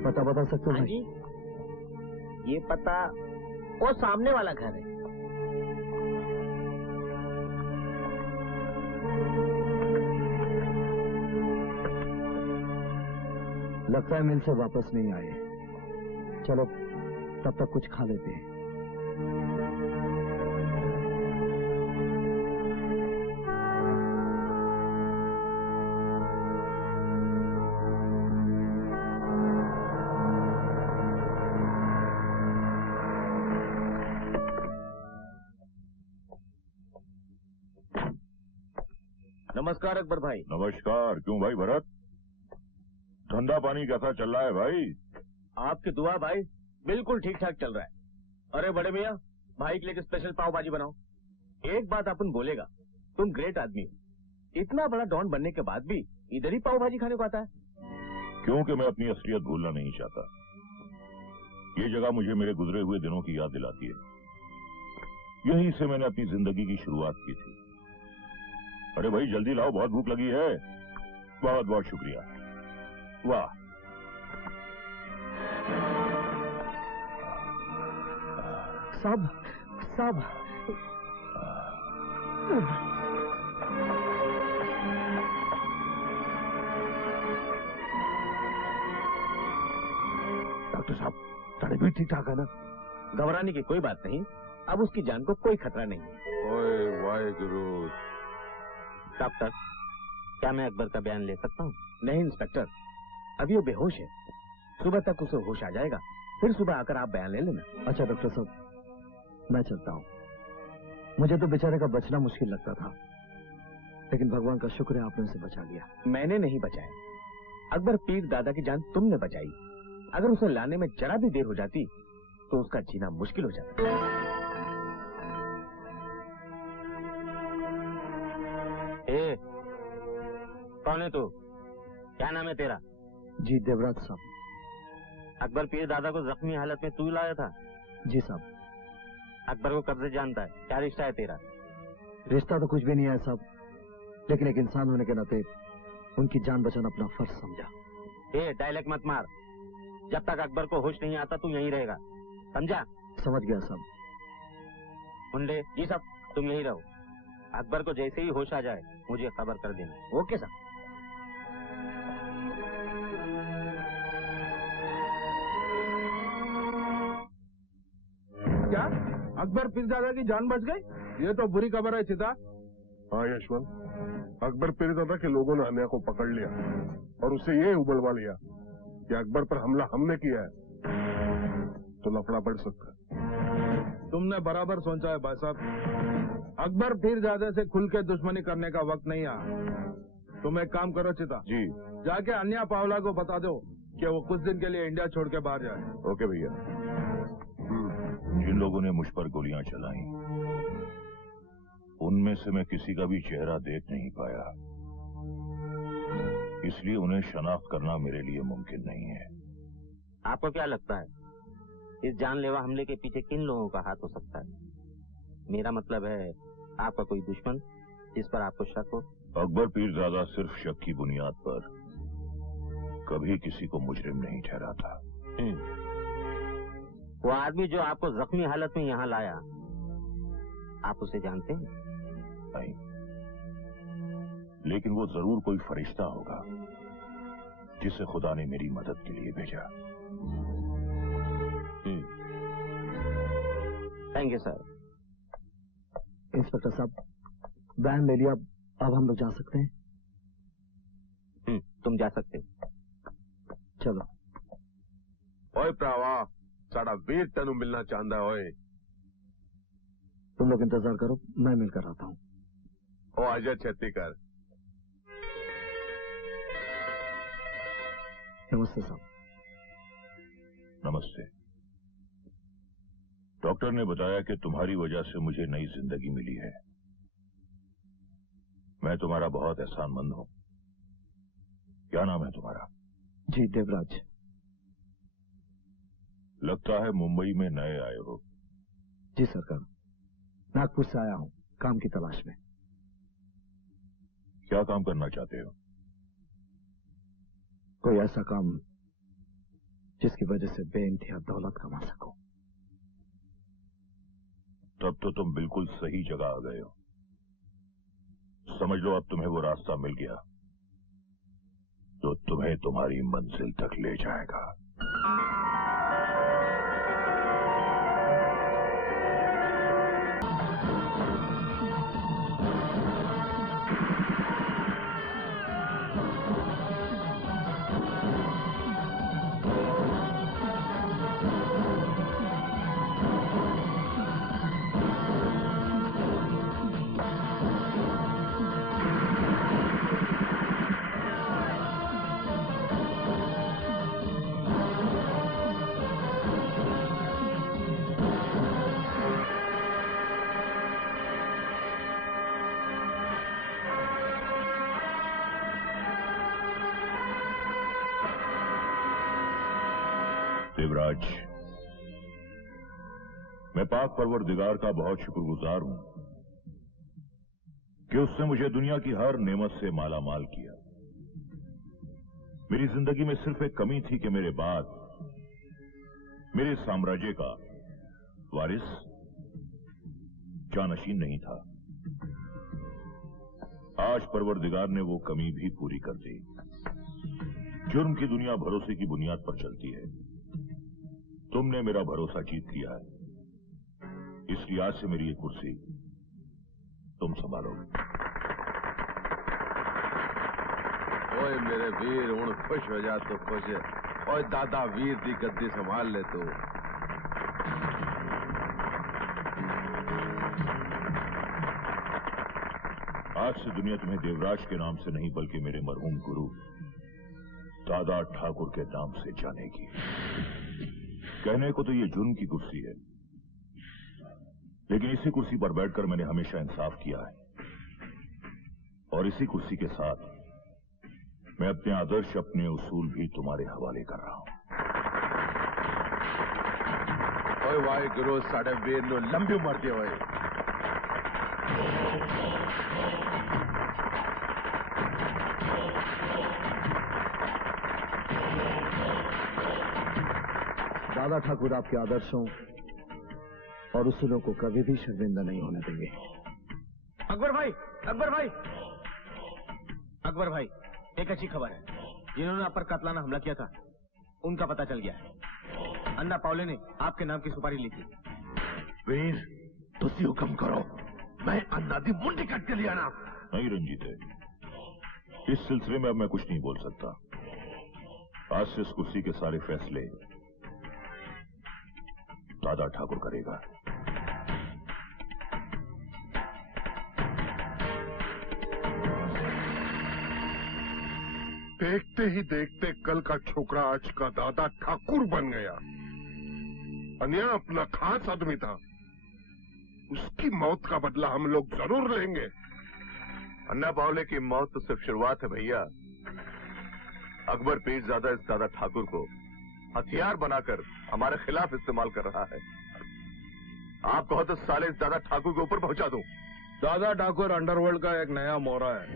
ये पता बता सकते हो? हाँ जी, ये पता वो सामने वाला घर है। लगता है मिल से वापस नहीं आए। चलो तब तक कुछ खा लेते हैं। नमस्कार अकबर भाई। नमस्कार। क्यों भाई भरत, धंधा पानी कैसा चल रहा है भाई? आपकी दुआ भाई बिल्कुल ठीक ठाक चल रहा है। अरे बड़े मियाँ, भाई के लिए स्पेशल पाव भाजी बनाओ। एक बात अपन बोलेगा, तुम ग्रेट आदमी हो। इतना बड़ा डॉन बनने के बाद भी इधर ही पाव भाजी खाने को आता है। क्योंकि मैं अपनी असलियत भूलना नहीं चाहता। ये जगह मुझे मेरे गुजरे हुए दिनों की याद दिलाती है। यहीं से मैंने अपनी जिंदगी की शुरुआत की थी। अरे भाई जल्दी लाओ, बहुत भूख लगी है। बहुत बहुत शुक्रिया। वाह, साहब साहब, डॉक्टर साहब तबीयत ठीक ठाक है ना? घबराने की कोई बात नहीं, अब उसकी जान को कोई खतरा नहीं है। ओए वाहेगुरु। डॉक्टर, क्या मैं अकबर का बयान ले सकता हूँ? नहीं इंस्पेक्टर, अभी वो बेहोश है। सुबह तक उसे होश आ जाएगा, फिर सुबह आकर आप बयान ले लेना। अच्छा डॉक्टर साहब, मैं चलता हूँ। मुझे तो बेचारे का बचना मुश्किल लगता था, लेकिन भगवान का शुक्र है आपने उसे बचा लिया। मैंने नहीं बचाया, अकबर पीर दादा की जान तुमने बचाई। अगर उसे लाने में जरा भी देर हो जाती तो उसका जीना मुश्किल हो जाता। कौन है तू? क्या नाम है तेरा? जी देवराज साहब। अकबर पीर दादा को जख्मी हालत में तू लाया था? जी साहब। अकबर को कब से जानता है? क्या रिश्ता है तेरा? रिश्ता तो कुछ भी नहीं है साहब, लेकिन एक इंसान होने के नाते उनकी जान बचाना अपना फर्ज समझा। डायलॉग मत मार। जब तक अकबर को होश नहीं आता तू यहीं रहेगा, समझा? समझ गया साहब। मुंडे जी साहब, तुम यहीं रहो। अकबर को जैसे ही होश आ जाए मुझे खबर कर देना। ओके साहब। क्या अकबर पीरजादा की जान बच गई? ये तो बुरी खबर है चिता। हाँ यशवंत, अकबर पीरजादा के लोगों ने अन्या को पकड़ लिया और उसे ये उबलवा लिया कि अकबर पर हमला हमने किया है तो लफड़ा बढ़ सकता है। तुमने बराबर सोचा है भाई साहब। अकबर पीरजादे से खुल के दुश्मनी करने का वक्त नहीं आया। तुम एक काम करो चिता जी। जाके अन्या पावला को बता दो कि वो कुछ दिन के लिए इंडिया छोड़ के बाहर जाए। ओके भैया। जिन लोगों ने मुझ पर गोलियां चलाई उनमें से मैं किसी का भी चेहरा देख नहीं पाया, इसलिए उन्हें शनाख्त करना मेरे लिए मुमकिन नहीं है। आपको क्या लगता है इस जानलेवा हमले के पीछे किन लोगों का हाथ हो सकता है? मेरा मतलब है आपका कोई दुश्मन जिस पर आपको शक हो? अकबर पीरजादा सिर्फ शक की बुनियाद पर कभी किसी को मुजरिम नहीं ठहराता। वो आदमी जो आपको जख्मी हालत में यहाँ लाया, आप उसे जानते हैं? नहीं, लेकिन वो जरूर कोई फरिश्ता होगा जिसे खुदा ने मेरी मदद के लिए भेजा। Thank you sir. इंस्पेक्टर साहब, बयान ले लिया, अब हम लोग जा सकते हैं? तुम जा सकते हो। चलो। ओए प्रावा, साड़ा वीर तेनू मिलना चाहता है। ओए तुम लोग इंतजार करो, मैं मिलकर आता हूँ। ओ आजा छेती कर। नमस्ते साहब। नमस्ते। डॉक्टर ने बताया कि तुम्हारी वजह से मुझे नई जिंदगी मिली है। मैं तुम्हारा बहुत एहसानमंद हूं। क्या नाम है तुम्हारा? जी देवराज। लगता है मुंबई में नए आए हो। जी सरकार, नागपुर से आया हूं काम की तलाश में। क्या काम करना चाहते हो? कोई ऐसा काम जिसकी वजह से बेइंतहा दौलत कमा सकूं। तब तो तुम बिल्कुल सही जगह आ गए हो। समझ लो अब तुम्हें वो रास्ता मिल गया जो तुम्हें तुम्हारी मंजिल तक ले जाएगा। देवराज, मैं पाक परवरदिगार का बहुत शुक्रगुजार हूं कि उसने मुझे दुनिया की हर नेमत से माला माल किया। मेरी जिंदगी में सिर्फ एक कमी थी कि मेरे बाद मेरे साम्राज्य का वारिस जानशीन नहीं था। आज परवरदिगार ने वो कमी भी पूरी कर दी। जुर्म की दुनिया भरोसे की बुनियाद पर चलती है। तुमने मेरा भरोसा जीत लिया है, इसलिए आज से मेरी ये कुर्सी तुम संभालो। ओए मेरे वीर, हूं खुश हो जा तो खुश है। ओए दादा वीर दी गद्दी संभाल ले तू। आज से दुनिया तुम्हें देवराज के नाम से नहीं बल्कि मेरे मरहूम गुरु दादा ठाकुर के नाम से जानेगी। कहने को तो ये जुर्म की कुर्सी है, लेकिन इसी कुर्सी पर बैठकर मैंने हमेशा इंसाफ किया है और इसी कुर्सी के साथ मैं अपने आदर्श, अपने उसूल भी तुम्हारे हवाले कर रहा हूं। ओए वाहे गुरु, साढ़े वीर नो लंबी उम्र दे। ओए दादा ठाकुर आपके आदर्शों और उसूलों को कभी भी शर्मिंदा नहीं होने देंगे। अकबर भाई, अकबर भाई, अकबर भाई, एक अच्छी खबर है। जिन्होंने आप पर कातलाना हमला किया था उनका पता चल गया है। अन्ना पावले ने आपके नाम की सुपारी ली थी। वीर, तुसी हुक्म करो, मैं अन्ना दी मुंडी कट के लिया ना। नहीं रंजीत है, इस सिलसिले में अब मैं कुछ नहीं बोल सकता। आज से इस कुर्सी के सारे फैसले दादा ठाकुर करेगा। देखते ही देखते कल का छोकरा आज का दादा ठाकुर बन गया। अन्या अपना खास आदमी था, उसकी मौत का बदला हम लोग जरूर लेंगे। अन्ना पावले की मौत तो सिर्फ शुरुआत है भैया। अकबर पीरजादा इस दादा ठाकुर को हथियार बनाकर हमारे खिलाफ इस्तेमाल कर रहा है। आप कहो तो साले इस दादा ठाकुर के ऊपर पहुंचा दूं। दादा ठाकुर अंडरवर्ल्ड का एक नया मोहरा है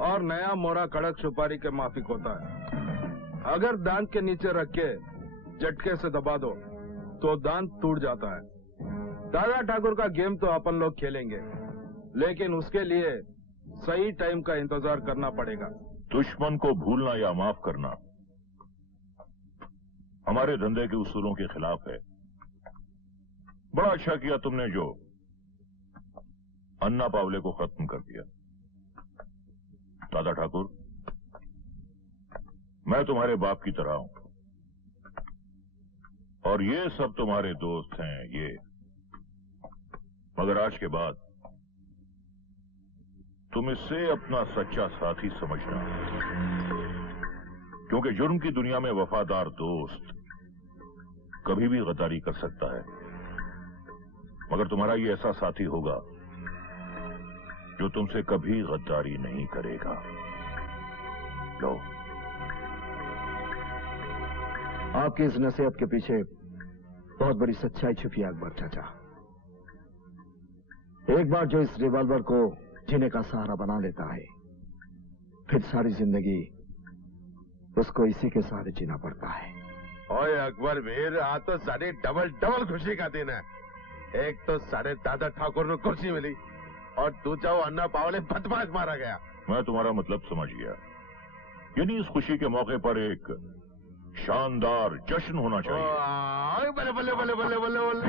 और नया मोहरा कड़क सुपारी के माफिक होता है। अगर दांत के नीचे रख के झटके से दबा दो तो दांत टूट जाता है। दादा ठाकुर का गेम तो अपन लोग खेलेंगे, लेकिन उसके लिए सही टाइम का इंतजार करना पड़ेगा। दुश्मन को भूलना या माफ करना हमारे धंधे के उसूलों के खिलाफ है। बड़ा अच्छा किया तुमने जो अन्ना पावले को खत्म कर दिया। दादा ठाकुर, मैं तुम्हारे बाप की तरह हूं और ये सब तुम्हारे दोस्त हैं ये, मगर आज के बाद तुम इससे अपना सच्चा साथी समझना, क्योंकि जुर्म की दुनिया में वफादार दोस्त कभी भी गद्दारी कर सकता है, मगर तुम्हारा ये ऐसा साथी होगा जो तुमसे कभी गद्दारी नहीं करेगा। लो, आपकी इस नसीहत के पीछे बहुत बड़ी सच्चाई छुपी है अकबर चाचा। एक बार जो इस रिवॉल्वर को जीने का सहारा बना लेता है, फिर सारी जिंदगी उसको इसी के सहारे जीना पड़ता है। ओए अकबर वीर, आज तो साड़ी डबल खुशी का दिन है। एक तो साढ़े दादा ठाकुर को कुर्सी मिली और दूसरा वो अन्ना पावले बदमाश मारा गया। मैं तुम्हारा मतलब समझ गया। यानी इस खुशी के मौके पर एक शानदार जश्न होना चाहिए। बल्ले बल्ले बल्ले बल्ले बल्ले बल्ले।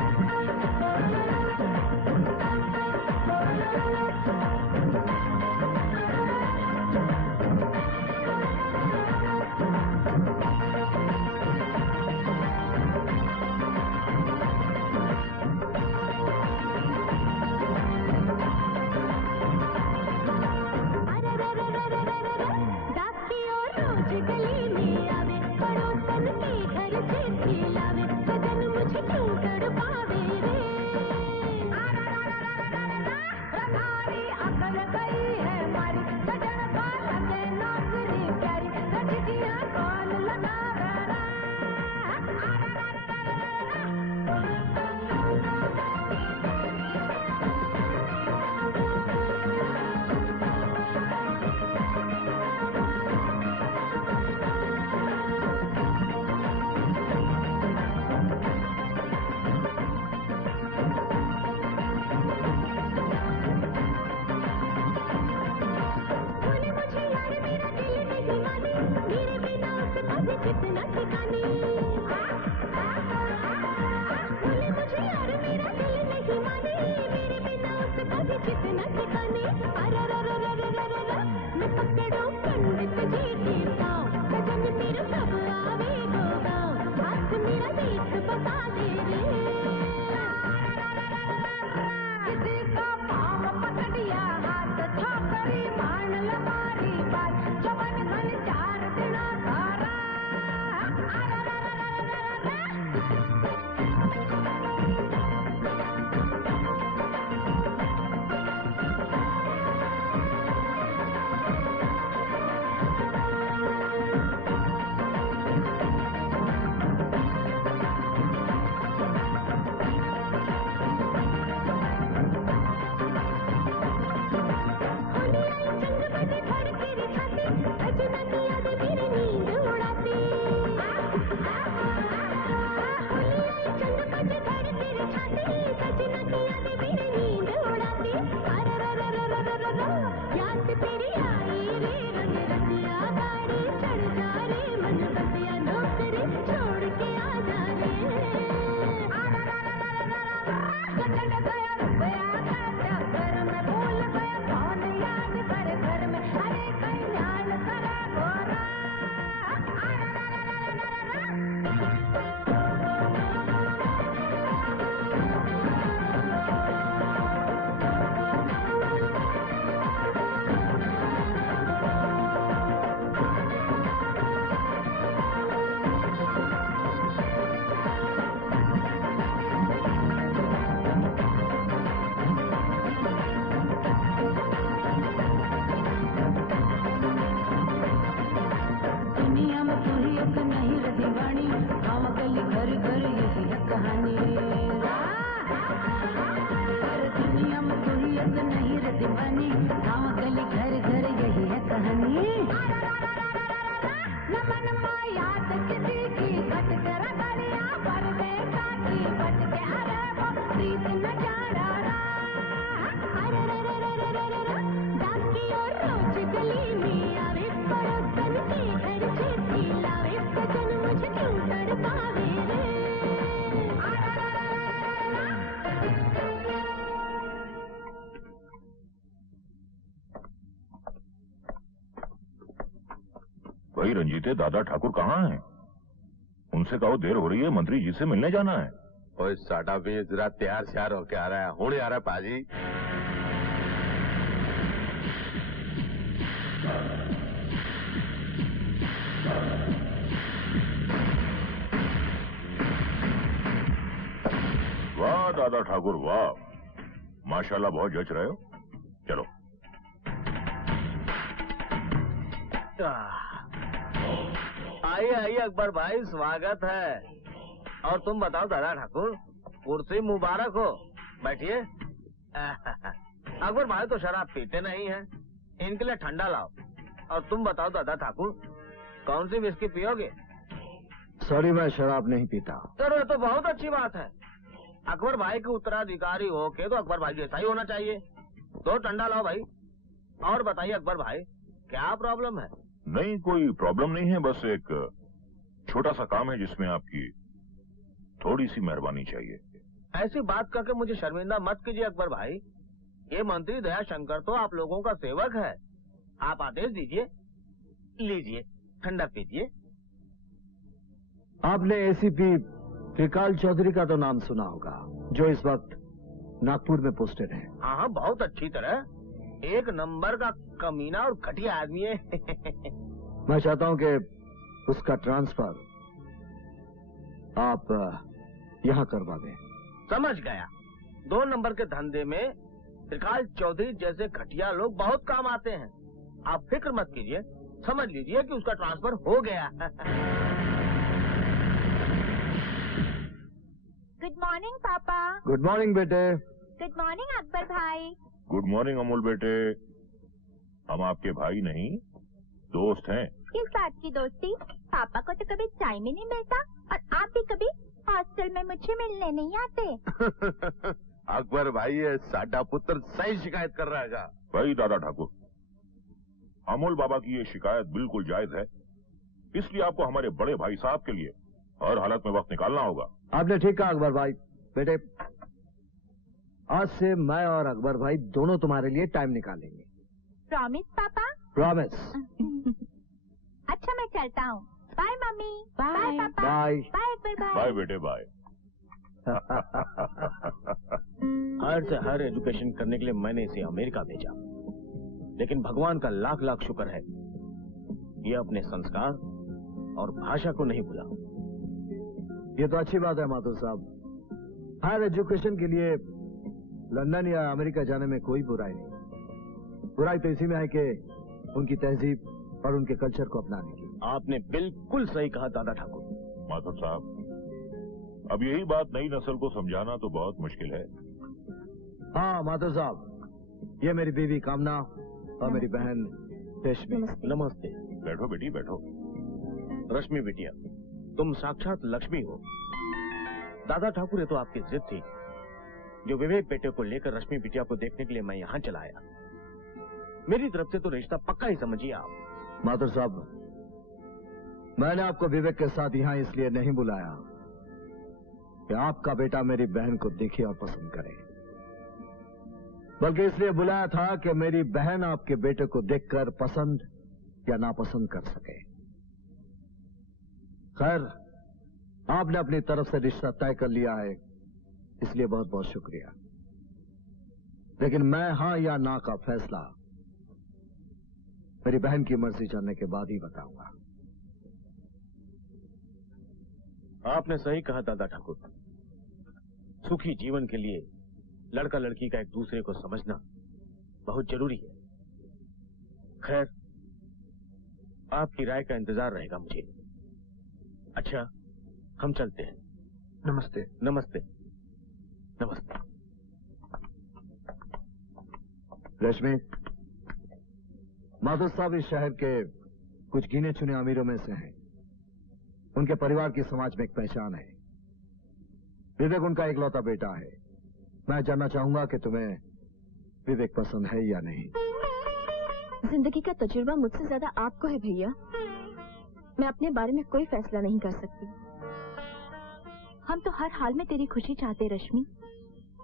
भाई रंजीते, दादा ठाकुर कहाँ हैं? उनसे कहो देर हो रही है, मंत्री जी से मिलने जाना है। ओए साडा भी जरा तैयार श्यार होके आ रहा है, हुणे आ रहा है पाजी। वाह दादा ठाकुर वाह, माशाल्लाह बहुत जच रहे हो। चलो आइए आइए अकबर भाई, स्वागत है। और तुम बताओ दादा ठाकुर, कुर्सी मुबारक हो, बैठिए। अकबर भाई तो शराब पीते नहीं हैं, इनके लिए ठंडा लाओ। और तुम बताओ दादा ठाकुर, कौन सी विस्की पियोगे? सॉरी, मैं शराब नहीं पीता। चलो ये तो बहुत अच्छी बात है। अकबर भाई के उत्तराधिकारी हो के तो अकबर भाई जैसा ही होना चाहिए। दो ठंडा लाओ भाई। और बताइए अकबर भाई, क्या प्रॉब्लम है? नहीं, कोई प्रॉब्लम नहीं है, बस एक छोटा सा काम है जिसमें आपकी थोड़ी सी मेहरबानी चाहिए। ऐसी बात करके मुझे शर्मिंदा मत कीजिए अकबर भाई। ये मंत्री दयाशंकर तो आप लोगों का सेवक है। आप आदेश दीजिए। लीजिए, ठंडा पीजिए। आपने एसीपी त्रिकाल चौधरी का तो नाम सुना होगा, जो इस वक्त नागपुर में पोस्टेड है। हाँ, बहुत अच्छी तरह। एक नंबर का कमीना और घटिया आदमी है। मैं चाहता हूं कि उसका ट्रांसफर आप यहां करवा दें। समझ गया। 2 नंबर के धंधे में त्रिकाल चौधरी जैसे घटिया लोग बहुत काम आते हैं। आप फिक्र मत कीजिए, समझ लीजिए कि उसका ट्रांसफर हो गया। गुड मॉर्निंग पापा। गुड मॉर्निंग बेटे। गुड मॉर्निंग अकबर भाई। गुड मॉर्निंग अमूल बेटे। हम आपके भाई नहीं, दोस्त हैं। किस बात की दोस्ती? पापा को तो कभी टाइम ही नहीं मिलता और आप भी कभी हॉस्टल में मुझे मिलने नहीं आते। अकबर भाई ये साडा पुत्र सही शिकायत कर रहा है। भाई दादा ठाकुर, अमोल बाबा की ये शिकायत बिल्कुल जायज है, इसलिए आपको हमारे बड़े भाई साहब के लिए हर हालत में वक्त निकालना होगा। आपने ठीक कहा अकबर भाई। बेटे, आज से मैं और अकबर भाई दोनों तुम्हारे लिए टाइम निकालेंगे। प्रॉमिस पापा? प्रॉमिस। अच्छा मैं चलता हूँ। बाय मम्मी। बाय पापा। बाय। बाय अकबर भाई। बाय बेटे बाय। हायर से हायर एजुकेशन करने के लिए मैंने इसे अमेरिका भेजा, लेकिन भगवान का लाख लाख शुक्र है ये अपने संस्कार और भाषा को नहीं भूला। ये तो अच्छी बात है माथुर साहब। हायर एजुकेशन के लिए लंदन या अमेरिका जाने में कोई बुराई नहीं। बुराई तो इसी में है कि उनकी तहजीब और उनके कल्चर को अपनाने की। आपने बिल्कुल सही कहा दादा ठाकुर। माधव साहब, अब यही बात नई नस्ल को समझाना तो बहुत मुश्किल है। हाँ माधव साहब, ये मेरी बीवी कामना और मेरी बहन रेशमी। नमस्ते। बैठो बेटी बैठो। रश्मि बिटिया, तुम साक्षात लक्ष्मी हो। दादा ठाकुर, ये तो आपकी जिद थी जो विवेक बेटे को लेकर रश्मि बिटिया को देखने के लिए मैं यहाँ चला आया। मेरी तरफ से तो रिश्ता पक्का ही समझिए आप। माधुर साहब, मैंने आपको विवेक के साथ यहाँ इसलिए नहीं बुलाया कि आपका बेटा मेरी बहन को देखे और पसंद करे, बल्कि इसलिए बुलाया था कि मेरी बहन आपके बेटे को देखकर पसंद या नापसंद कर सके। खैर, आपने अपनी तरफ से रिश्ता तय कर लिया है, इसलिए बहुत बहुत शुक्रिया। लेकिन मैं हाँ या ना का फैसला मेरी बहन की मर्जी जानने के बाद ही बताऊंगा। आपने सही कहा दादा ठाकुर। सुखी जीवन के लिए लड़का लड़की का एक दूसरे को समझना बहुत जरूरी है। खैर, आपकी राय का इंतजार रहेगा मुझे। अच्छा, हम चलते हैं। नमस्ते। नमस्ते। नमस्ते। रश्मि, माधव साहब इस शहर के कुछ गिने चुने अमीरों में से हैं। उनके परिवार की समाज में एक पहचान है। विवेक उनका इकलौता बेटा है। मैं जानना चाहूंगा कि तुम्हें विवेक पसंद है या नहीं। जिंदगी का तजुर्बा मुझसे ज्यादा आपको है भैया। मैं अपने बारे में कोई फैसला नहीं कर सकती। हम तो हर हाल में तेरी खुशी चाहते रश्मि,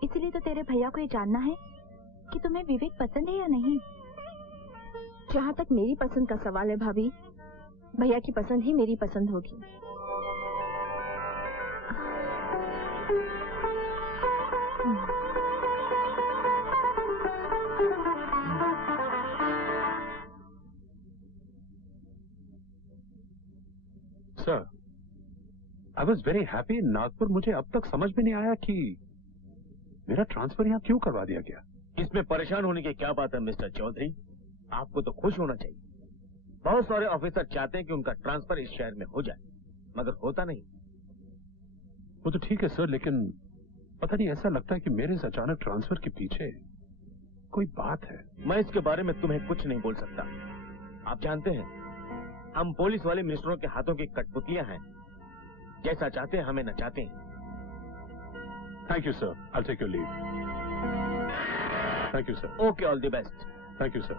इसलिए तो तेरे भैया को ये जानना है कि तुम्हें विवेक पसंद है या नहीं। जहाँ तक मेरी पसंद का सवाल है भाभी, भैया की पसंद ही मेरी पसंद होगी। Sir, I was very happy in Nagpur. मुझे अब तक समझ में नहीं आया कि मेरा ट्रांसफर यहाँ क्यों करवा दिया गया। इसमें परेशान होने की क्या बात है मिस्टर चौधरी? आपको तो खुश होना चाहिए। बहुत सारे ऑफिसर चाहते हैं कि उनका ट्रांसफर इस शहर में हो जाए, मगर होता नहीं। वो तो ठीक है सर, लेकिन पता नहीं ऐसा लगता है कि मेरे इस अचानक ट्रांसफर के पीछे कोई बात है। मैं इसके बारे में तुम्हें कुछ नहीं बोल सकता। आप जानते हैं, हम पुलिस वाले मिनिस्टरों के हाथों की कठपुतलियां हैं। जैसा चाहते हैं हमें नचाते हैं। Thank you sir, I take your leave. Thank you sir. Okay, all the best. Thank you sir.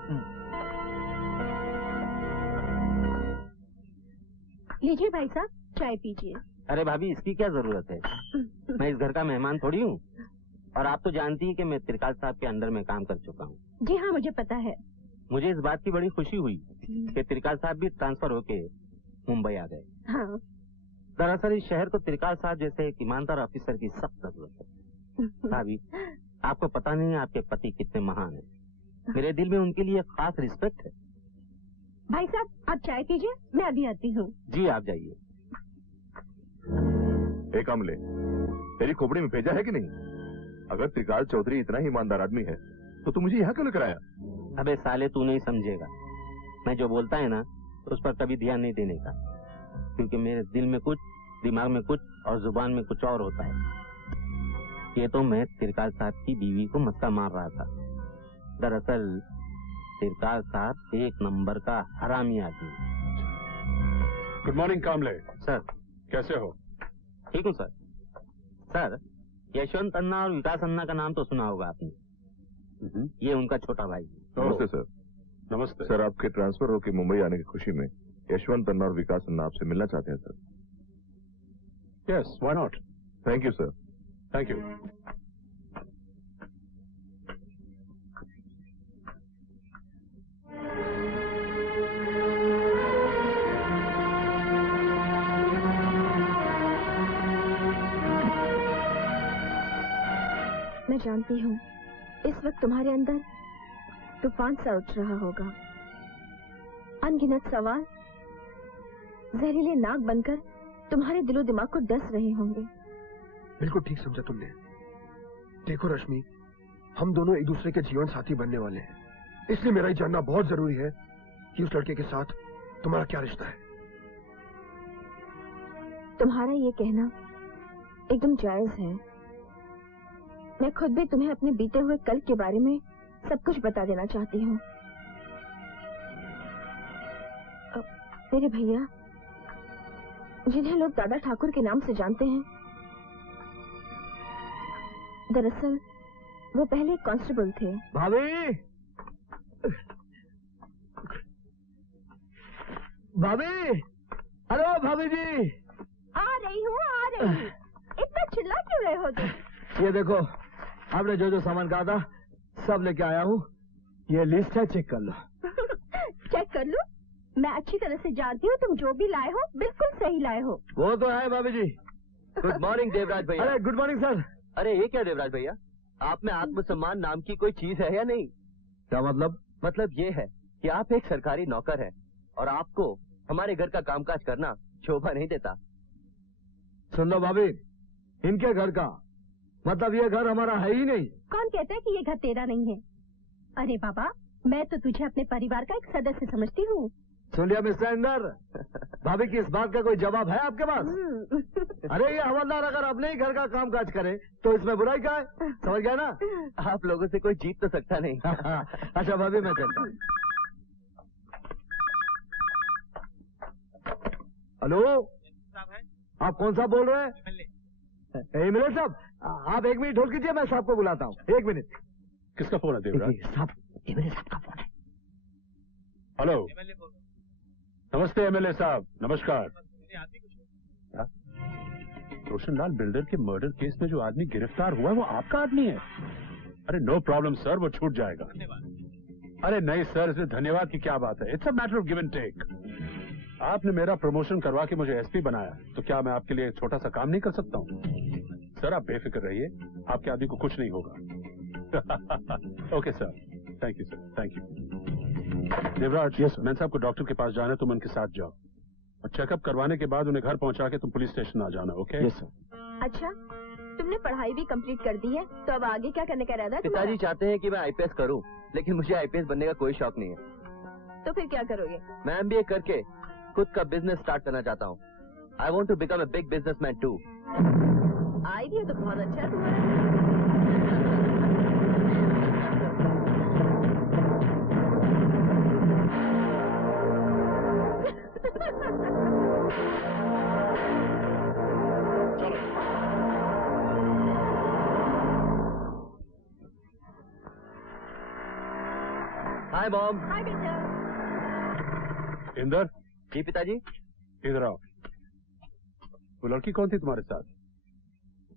लीजिए भाई साहब, चाय पीजिए। अरे भाभी, इसकी क्या जरूरत है? मैं इस घर का मेहमान थोड़ी हूँ। और आप तो जानती हैं कि मैं त्रिकाल साहब के अंडर में काम कर चुका हूँ। जी हाँ, मुझे पता है। मुझे इस बात की बड़ी खुशी हुई कि त्रिकाल साहब भी ट्रांसफर होके मुंबई आ गए। हाँ। दरअसल इस शहर को त्रिकाल साहब जैसे एक ईमानदार ऑफिसर की सख्त जरूरत है। भाभी, आपको पता नहीं है आपके पति कितने महान हैं। मेरे दिल में उनके लिए खास रिस्पेक्ट है। भाई साहब, आप चाय पीजिए, मैं अभी आती हूँ। जी, आप जाइए। एक अमले, तेरी खोपड़ी में भेजा है कि नहीं? अगर त्रिकाल चौधरी इतना ही ईमानदार आदमी है तो तू मुझे यहाँ क्यों लेकर आया? अबे साले, तू नहीं समझेगा। मैं जो बोलता है ना, उस पर कभी ध्यान नहीं देने का, क्योंकि मेरे दिल में कुछ, दिमाग में कुछ और जुबान में कुछ और होता है। ये तो मैं त्रिकाल साहब की बीवी को मस्का मार रहा था। दरअसल त्रिकाल साहब एक नंबर का हरामी आदमी। गुड मॉर्निंग कामले। सर, कैसे हो? ठीक हूँ सर। सर, यशवंत अन्ना और विकास अन्ना का नाम तो सुना होगा आपने। ये उनका छोटा भाई। नमस्ते सर। नमस्ते सर, आपके ट्रांसफर होकर मुंबई आने की खुशी में यशवंत अन्ना और विकास अन्ना आपसे मिलना चाहते हैं sir. Yes, why not. Thank you sir. Thank you. मैं जानती हूँ इस वक्त तुम्हारे अंदर तूफान सा उठ रहा होगा। अनगिनत सवाल जहरीले नाग बनकर तुम्हारे दिलो दिमाग को डस रहे होंगे। बिल्कुल ठीक समझा तुमने। देखो रश्मि, हम दोनों एक दूसरे के जीवन साथी बनने वाले हैं, इसलिए मेरा ये जानना बहुत जरूरी है कि उस लड़के के साथ तुम्हारा क्या रिश्ता है। तुम्हारा ये कहना एकदम जायज है। मैं खुद भी तुम्हें अपने बीते हुए कल के बारे में सब कुछ बता देना चाहती हूँ। मेरे भैया, जिन्हें लोग दादा ठाकुर के नाम से जानते हैं, दरअसल वो पहले कांस्टेबल थे। भाभी, भाभी, हेलो भाभी जी। आ रही हूँ, आ रही हूँ। इतना चिल्ला क्यों रहे हो तुम? ये देखो, आपने जो जो सामान कहा था सब लेके आया हूँ। ये लिस्ट है, चेक कर लो। चेक कर लो? मैं अच्छी तरह से जानती हूँ तुम जो भी लाए हो बिल्कुल सही लाए हो। वो तो है भाभी जी। गुड मॉर्निंग देवराज भैया। अरे गुड मॉर्निंग सर। अरे ये क्या देवराज भैया, आप में आत्मसम्मान नाम की कोई चीज है या नहीं? क्या मतलब? मतलब ये है कि आप एक सरकारी नौकर हैं और आपको हमारे घर का कामकाज करना शोभा नहीं देता। सुन लो भाभी, इनके घर का मतलब ये घर हमारा है ही नहीं। कौन कहता है कि ये घर तेरा नहीं है? अरे बाबा, मैं तो तुझे अपने परिवार का एक सदस्य समझती हूँ। सुन लिया मिस्टर इंदर, भाभी की इस बात का कोई जवाब है आपके पास? अरे ये हवलदार अगर अपने ही घर का काम काज करे तो इसमें बुराई क्या है? समझ गया ना? आप लोगों से कोई जीत तो सकता नहीं। अच्छा भाभी, मैं चलता हूँ। हेलो, आप कौन सा बोल रहे हैं? एमएलए साहब, आप 1 मिनट होल्ड कीजिए, मैं साहब को बुलाता हूँ। 1 मिनट। किसका फोन है देवराज? साहब, एमएलए साहब का फोन है। हेलो, नमस्ते एमएलए साहब, नमस्कार। रोशनलाल बिल्डर के मर्डर केस में जो आदमी गिरफ्तार हुआ है वो आपका आदमी है? अरे नो प्रॉब्लम सर, वो छूट जाएगा। अरे नहीं सर, इसमें धन्यवाद की क्या बात है। It's a matter of give and take. आपने मेरा प्रमोशन करवा के मुझे एसपी बनाया, तो क्या मैं आपके लिए एक छोटा सा काम नहीं कर सकता हूँ? सर आप बेफिक्र रहिए, आपके आदमी को कुछ नहीं होगा। Okay sir, thank you sir, thank you. Devraj, yes man साहब को डॉक्टर के पास जाना है, तुम उनके साथ जाओ और चेकअप करवाने के बाद उन्हें घर पहुंचा के तुम पुलिस स्टेशन आ जाना। ओके? Yes sir. अच्छा, तुमने पढ़ाई भी कंप्लीट कर दी है, तो अब आगे क्या करने का इरादा है तुम्हारा? पिताजी चाहते हैं कि मैं आईपीएस करूं, लेकिन मुझे आईपीएस बनने का कोई शौक नहीं है। तो फिर क्या करोगे? मैं एमबीए करके खुद का बिजनेस स्टार्ट करना चाहता हूँ। I want to become a big businessman too. Idea तो बहुत अच्छा है तुम्हारा। Hi mom. हाय बेटा। इंदर। जी पिताजी। इधर आओ। वो लड़की कौन थी तुम्हारे साथ?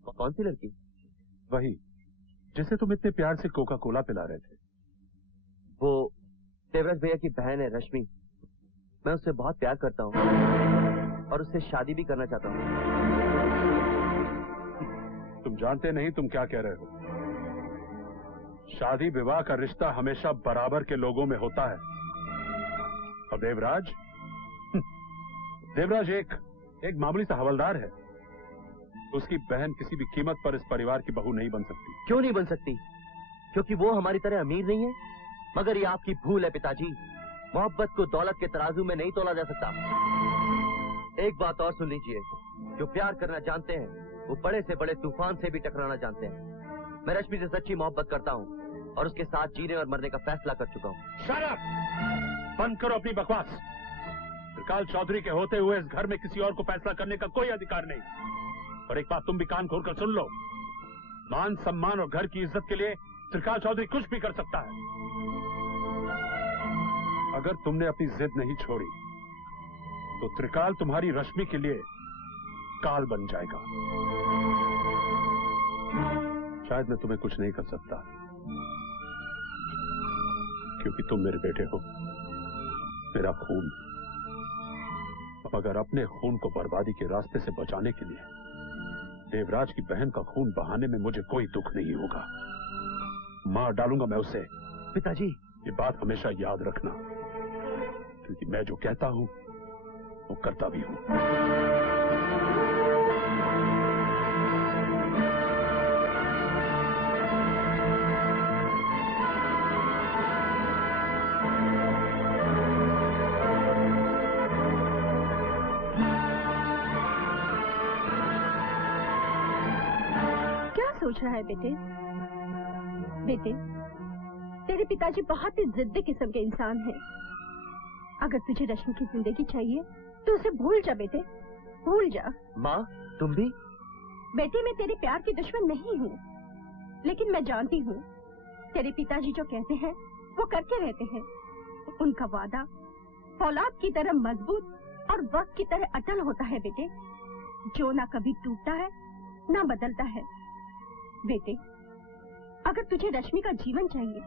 कौन सी लड़की? वही जिसे तुम इतने प्यार से कोका कोला पिला रहे थे। वो देवराज भैया की बहन है रश्मि। मैं उससे बहुत प्यार करता हूँ और उससे शादी भी करना चाहता हूँ। तुम जानते नहीं तुम क्या कह रहे हो। शादी विवाह का रिश्ता हमेशा बराबर के लोगों में होता है। और देवराज देवराज एक मामूली सा हवलदार है। उसकी बहन किसी भी कीमत पर इस परिवार की बहू नहीं बन सकती। क्यों नहीं बन सकती? क्योंकि वो हमारी तरह अमीर नहीं है। मगर ये आपकी भूल है पिताजी। मोहब्बत को दौलत के तराजू में नहीं तोला जा सकता। एक बात और सुन लीजिए, जो प्यार करना जानते हैं वो बड़े से बड़े तूफान से भी टकराना जानते हैं। मैं रश्मि से सच्ची मोहब्बत करता हूँ और उसके साथ जीने और मरने का फैसला कर चुका हूँ। Shut up! बंद करो अपनी बकवास। त्रिकाल चौधरी के होते हुए इस घर में किसी और को फैसला करने का कोई अधिकार नहीं। और एक बात तुम भी कान खोलकर सुन लो, मान सम्मान और घर की इज्जत के लिए त्रिकाल चौधरी कुछ भी कर सकता है। अगर तुमने अपनी जिद नहीं छोड़ी तो त्रिकाल तुम्हारी रश्मि के लिए काल बन जाएगा। शायद मैं तुम्हें कुछ नहीं कर सकता क्योंकि तुम मेरे बेटे हो, मेरा खून। मगर अपने खून को बर्बादी के रास्ते से बचाने के लिए देवराज की बहन का खून बहाने में मुझे कोई दुख नहीं होगा। मार डालूंगा मैं उसे। पिताजी, ये बात हमेशा याद रखना, क्योंकि मैं जो कहता हूं वो करता भी हूं। सोच रहा है बेटे? बेटे, तेरे पिताजी बहुत ही जिद्दी किस्म के इंसान हैं। अगर तुझे रश्मि की जिंदगी चाहिए तो उसे भूल जा बेटे, भूल जा। माँ, तुम भी? बेटे, मैं तेरे प्यार की दुश्मन नहीं हूँ, लेकिन मैं जानती हूँ तेरे पिताजी जो कहते हैं वो करके रहते हैं। उनका वादा फौलाद की तरह मजबूत और वक्त की तरह अटल होता है बेटे, जो ना कभी टूटता है ना बदलता है। बेटे, अगर तुझे रश्मि का जीवन चाहिए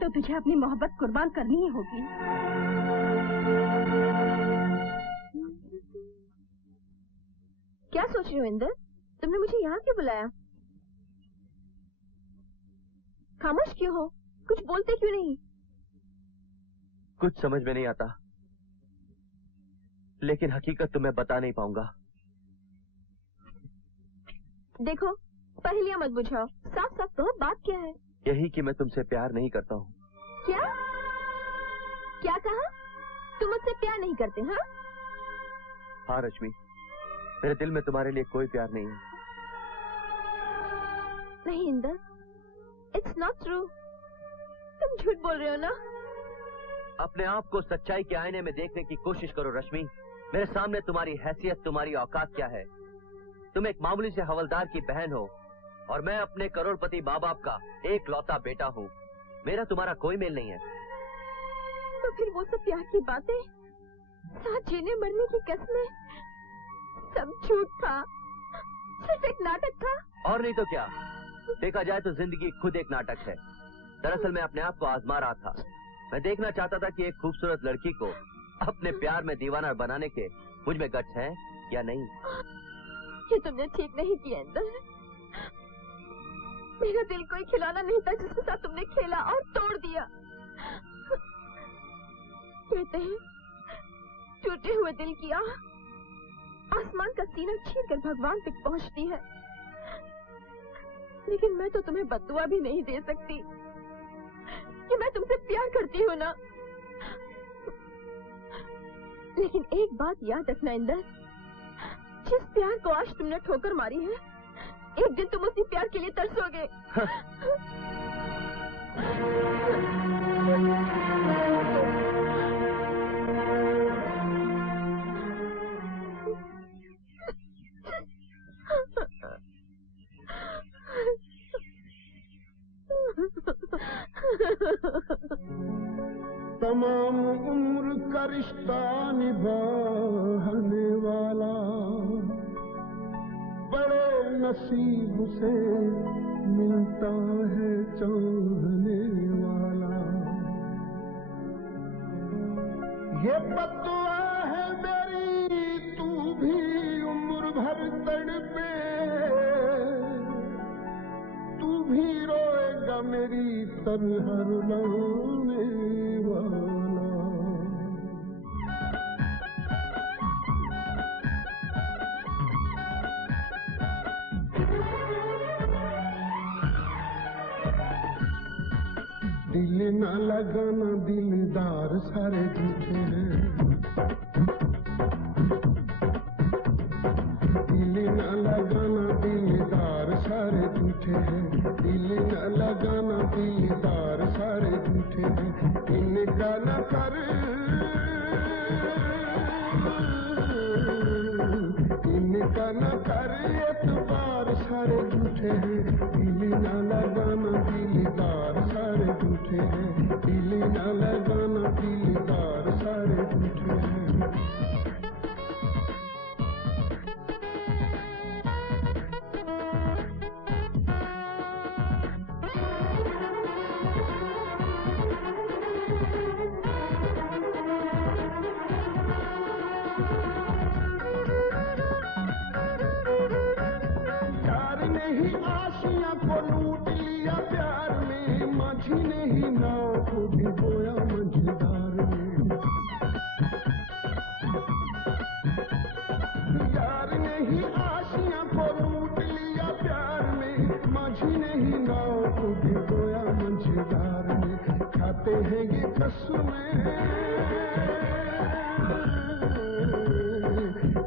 तो तुझे अपनी मोहब्बत कुर्बान करनी ही होगी। क्या सोच रही हो इंदर? तुमने मुझे यहाँ क्यों बुलाया? खामोश क्यों हो? कुछ बोलते क्यों नहीं? कुछ समझ में नहीं आता, लेकिन हकीकत तो मैं बता नहीं पाऊंगा। देखो, पहेलियां मत बुझाओ, साफ साफ कहो बात क्या है। यही कि मैं तुमसे प्यार नहीं करता हूँ। क्या? क्या कहा? तुम मुझसे प्यार नहीं करते? हाँ हाँ रश्मि, मेरे दिल में तुम्हारे लिए कोई प्यार नहीं है। नहीं इंदर, इट्स नॉट ट्रू। तुम झूठ बोल रहे हो ना? अपने आप को सच्चाई के आईने में देखने की कोशिश करो रश्मि। मेरे सामने तुम्हारी हैसियत, तुम्हारी औकात क्या है? तुम एक मामूली से हवलदार की बहन हो और मैं अपने करोड़पति माँ बाप का एक लौता बेटा हूँ। मेरा तुम्हारा कोई मेल नहीं है। तो फिर वो सब प्यार की बातें, साथ जीने मरने की कस्में, सब झूठ था, सिर्फ एक नाटक था। और नहीं तो क्या? देखा जाए तो जिंदगी खुद एक नाटक है। दरअसल मैं अपने आप को आजमा रहा था। मैं देखना चाहता था कि एक खूबसूरत लड़की को अपने प्यार में दीवाना बनाने के मुझ में गट्स हैं या नहीं। ये तुमने ठीक नहीं किया इंदर। मेरा दिल कोई खिलौना नहीं था जिसके साथ तुमने खेला और तोड़ दिया। कहते हैं टूटे हुए दिल की आह आसमान का सीना छीनकर भगवान तक पहुंचती है, लेकिन मैं तो तुम्हें बद्दुआ भी नहीं दे सकती कि मैं तुमसे प्यार करती हूँ ना। लेकिन एक बात याद रखना इंदर, जिस प्यार को आज तुमने ठोकर मारी है, एक दिन तुम उसी प्यार के लिए तरसोगे। तमाम उम्र का रिश्ता निभाने वाला बड़े नसीब से मिलता है चाहने वाला। ये बदुआ है मेरी, तू भी उम्र भर तड़पे, तू भी रोएगा मेरी तरह रुलाने वाला। दिल न लगाना दिलदार सारे झूठे हैं, दिल न लगाना दिलदार सारे झूठे हैं, दिल न लगाना दिलदार सारे झूठे हैं। इनका न कर, इनका न कर एतबार सारे झूठे हैं, दिल न लगाना दिलदार सारे झूठे हैं, दिल न लगाना दिलदार सारे झूठे हैं। यार ने ही आशियां को लूट लिया प्यार में, माझी ने ही नाव को भिगोया मझधार में। यार ने ही आशियां को लूट लिया प्यार में, माझी ने ही नाव को भिगोया मझधार में। खाते हैं ये कसमें,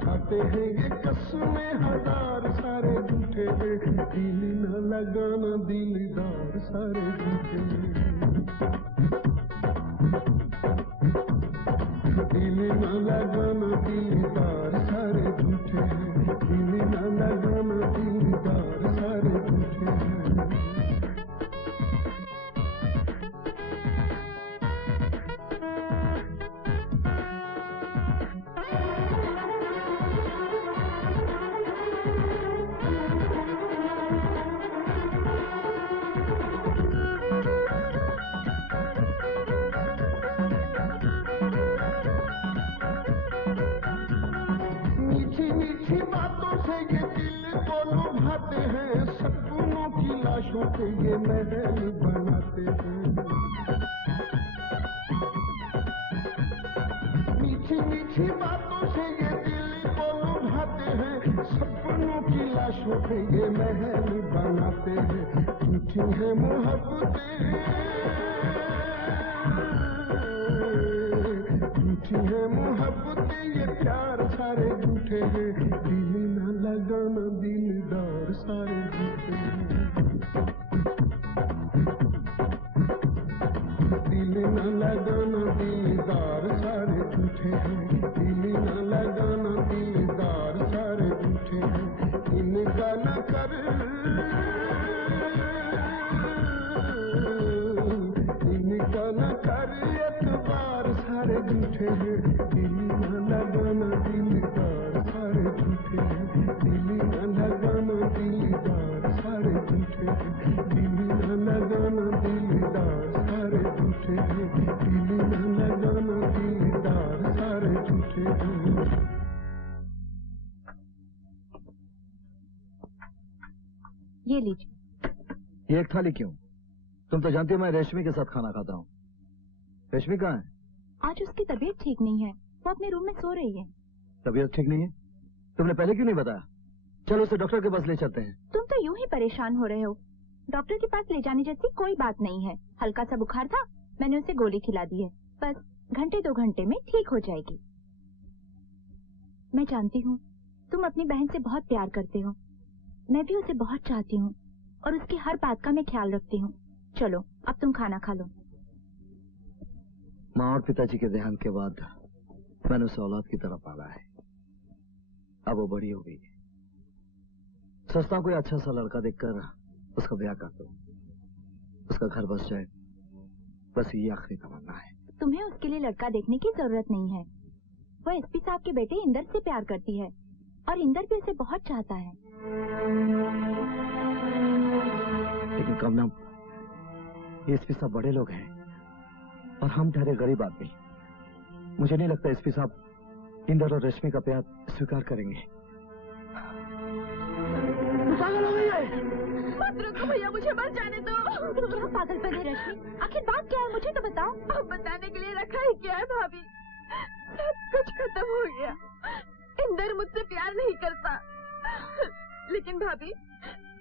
खाते हैं ये कसमें हजार सारे झूठे हैं, दिल न लगाना दिलदार सारे झूठे हैं, दिल न लगाना दिलदार सारे झूठे हैं, दिल न लगाना दिलदार सारे झूठे हैं। मीठी मीठी बातों से ये दिल को लुभाते हैं, सपनों की लाशों पे ये महल बनाते हैं। मीठी मीठी बातों से ये दिल को लुभाते हैं, सपनों की लाशों पे ये महल बनाते हैं। झूठी है मोहब्बतें, झूठी है मोहब्बतें, ये प्यार सारे झूठे हैं, दिल न लगाना दिलदार सारे झूठे हैं, दिल न लगाना दिलदार सारे झूठे हैं, दिल न लगाना दिलदार सारे झूठे हैं। इनका न कर, इनका न कर एतबार सारे झूठे हैं, दिल न लगाना दिलदार सारे झूठे हैं, दिल न लगाना दिलदार सारे झूठे हैं, दिल न लगाना दिलदार सारे झूठे हैं, दिल न लगाना दिलदार सारे झूठे हैं। ये लीजिए। ये एक थाली क्यों? तुम तो जानती हो मैं रेशमी के साथ खाना खाता हूँ। रेशमी कहाँ है? आज उसकी तबीयत ठीक नहीं है, वो अपने रूम में सो रही है। तबीयत ठीक नहीं है? तुमने पहले क्यों नहीं बताया? चलो उसे डॉक्टर के पास ले चलते हैं। तुम तो यूं ही परेशान हो रहे हो। डॉक्टर के पास ले जाने जैसी कोई बात नहीं है। हल्का सा बुखार था, मैंने उसे गोली खिला दी है, बस घंटे 2 घंटे में ठीक हो जाएगी। मैं जानती हूँ तुम अपनी बहन से बहुत प्यार करते हो, मैं भी उसे बहुत चाहती हूँ और उसकी हर बात का मैं ख्याल रखती हूँ। चलो अब तुम खाना खा लो। माँ और पिताजी के देहांत के बाद मैंने उसे औलाद की तरह पाला है। अब वो बड़ी हो गई। सोचता हूँ कोई अच्छा सा लड़का देखकर उसका ब्याह कर दो, उसका घर बस जाए, बस ये आखिरी तमन्ना है। तुम्हें उसके लिए लड़का देखने की जरूरत नहीं है। वो एसपी साहब के बेटे इंदर से प्यार करती है और इंदर भी उसे बहुत चाहता है। लेकिन कमला, ये एसपी साहब बड़े लोग हैं और हम ठहरे गरीब आदमी। मुझे नहीं लगता एसपी साहब इंदर और रश्मि का प्यार स्वीकार करेंगे। पागल हो गई है। मत रुको भैया, मुझे मर जाने दो। क्या पागलपन है रश्मि? आखिर बात क्या है, मुझे तो बताओ। अब बताने के लिए रखा ही क्या है भाभी, सब कुछ खत्म हो गया। इंदर मुझसे प्यार नहीं करता। लेकिन भाभी,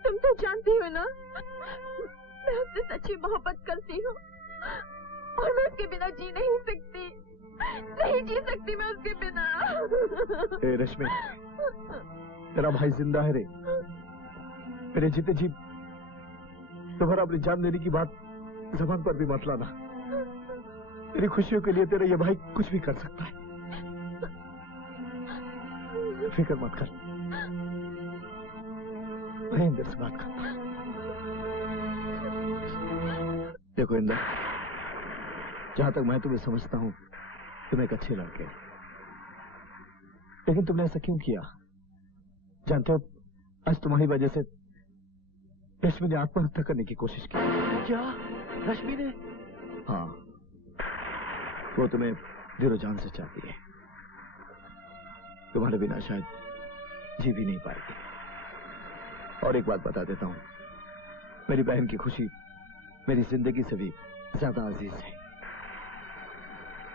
तुम तो जानती हो ना, मैं उससे सच्ची मोहब्बत करती हूँ और मैं उसके बिना जी नहीं सकती। नहीं जी सकती मैं उसके बिना। ए रश्मि, तेरा भाई जिंदा है रे। मेरे जीते जी तुम्हारा अपनी जान देने की बात जबान पर भी मत लाना। तेरी खुशियों के लिए तेरा ये भाई कुछ भी कर सकता है। फिक्र मत कर, मैं इंदर से बात करता। देखो इंदर, जहां तक मैं तुम्हें समझता हूं, तुम एक अच्छे लड़के हो। लेकिन तुमने ऐसा क्यों किया? जानते हो, आज तुम्हारी वजह से रश्मि ने आत्महत्या करने की कोशिश की। क्या रश्मि ने? हाँ, वो तुम्हें दिलो जान से चाहती है। तुम्हारे बिना शायद जी भी नहीं पाएगी। और एक बात बता देता हूं, मेरी बहन की खुशी मेरी जिंदगी से भी ज्यादा अजीज है।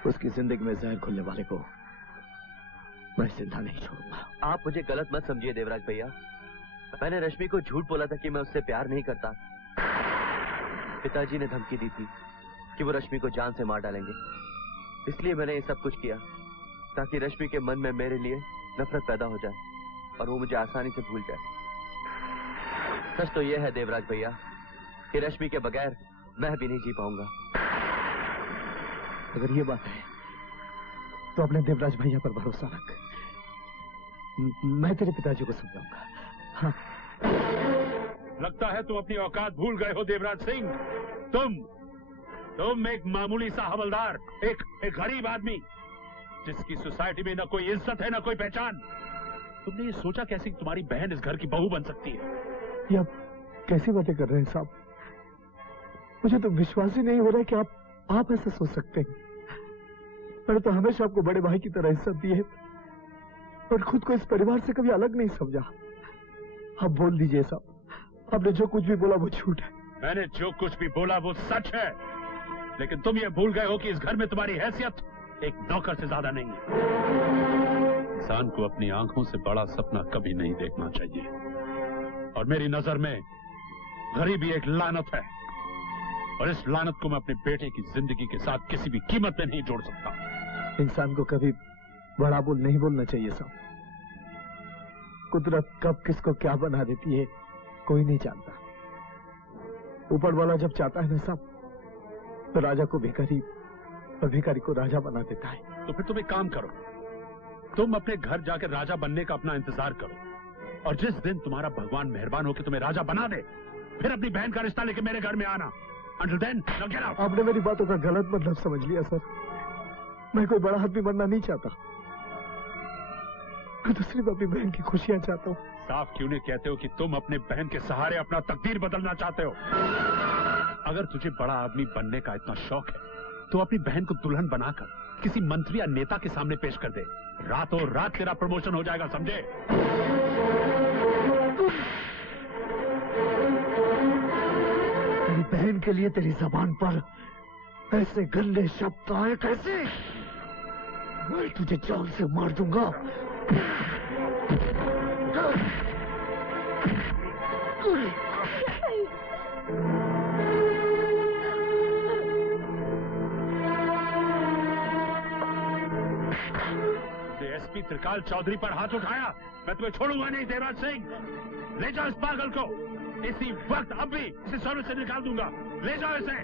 उसकी जिंदगी में जहर खुलने वाले को मैं जिंदा नहीं छोड़ूंगा। आप मुझे गलत मत समझिए देवराज भैया, मैंने रश्मि को झूठ बोला था कि मैं उससे प्यार नहीं करता। पिताजी ने धमकी दी थी कि वो रश्मि को जान से मार डालेंगे, इसलिए मैंने ये सब कुछ किया ताकि रश्मि के मन में मेरे लिए नफरत पैदा हो जाए और वो मुझे आसानी से भूल जाए। सच तो यह है देवराज भैया कि रश्मि के बगैर मैं भी नहीं जी पाऊंगा। अगर ये बात है तो अपने देवराज भैया पर भरोसा रख। मैं तेरे पिताजी को समझाऊंगा। हाँ। लगता है तुम अपनी औकात भूल गए हो देवराज सिंह। तुम एक मामूली सा हवलदार, एक गरीब आदमी जिसकी सोसाइटी में न कोई इज्जत है न कोई पहचान। तुमने ये सोचा कैसे कि तुम्हारी बहन इस घर की बहू बन सकती है? ये आप कैसी बातें कर रहे हैं साहब? मुझे तो विश्वास ही नहीं हो रहा है कि आप ऐसा सोच सकते हैं। मैंने तो हमेशा आपको बड़े भाई की तरह इज्जत दी है और खुद को इस परिवार से कभी अलग नहीं समझा। आप बोल दीजिए साहब, आपने जो कुछ भी बोला वो झूठ है। मैंने जो कुछ भी बोला वो सच है, लेकिन तुम ये भूल गए हो कि इस घर में तुम्हारी हैसियत एक नौकर से ज्यादा नहीं है। इंसान को अपनी आंखों से बड़ा सपना कभी नहीं देखना चाहिए, और मेरी नजर में गरीबी एक लानत है, और इस लानत को मैं अपने बेटे की जिंदगी के साथ किसी भी कीमत में नहीं जोड़ सकता। इंसान को कभी बड़ा बोल नहीं बोलना चाहिए साहब। कुदरत कब किसको क्या बना देती है कोई नहीं जानता। ऊपर वाला जब चाहता है ना साहब, तो राजा को भिखारी और भिखारी को राजा बना देता है। तो फिर तुम एक काम करो, तुम अपने घर जाकर राजा बनने का अपना इंतजार करो, और जिस दिन तुम्हारा भगवान मेहरबान हो कि तुम्हें राजा बना दे, फिर अपनी बहन का रिश्ता लेके मेरे घर में आना। Until then, now get out. आपने मेरी बातों का गलत मतलब समझ लिया सर। मैं कोई बड़ा आदमी बनना नहीं चाहता, मैं तो सिर्फ अपनी बहन की खुशियां चाहता हूँ। साफ क्यों नहीं कहते हो कि तुम अपने बहन के सहारे अपना तकदीर बदलना चाहते हो? अगर तुझे बड़ा आदमी बनने का इतना शौक है तो अपनी बहन को दुल्हन बनाकर किसी मंत्री या नेता के सामने पेश कर दे। रातों रात तेरा प्रमोशन हो जाएगा, समझे? तेरी बहन के लिए तेरी जबान पर ऐसे गंदे शब्द आए कैसे? मैं तुझे जान से मार दूंगा। एसपी त्रिकाल चौधरी पर हाथ उठाया, मैं तुम्हें छोड़ूंगा नहीं देवराज सिंह। ले जाओ इस पागल को, इसी वक्त अब भी इसे सर्विस से निकाल दूंगा। ले जाओ इसे।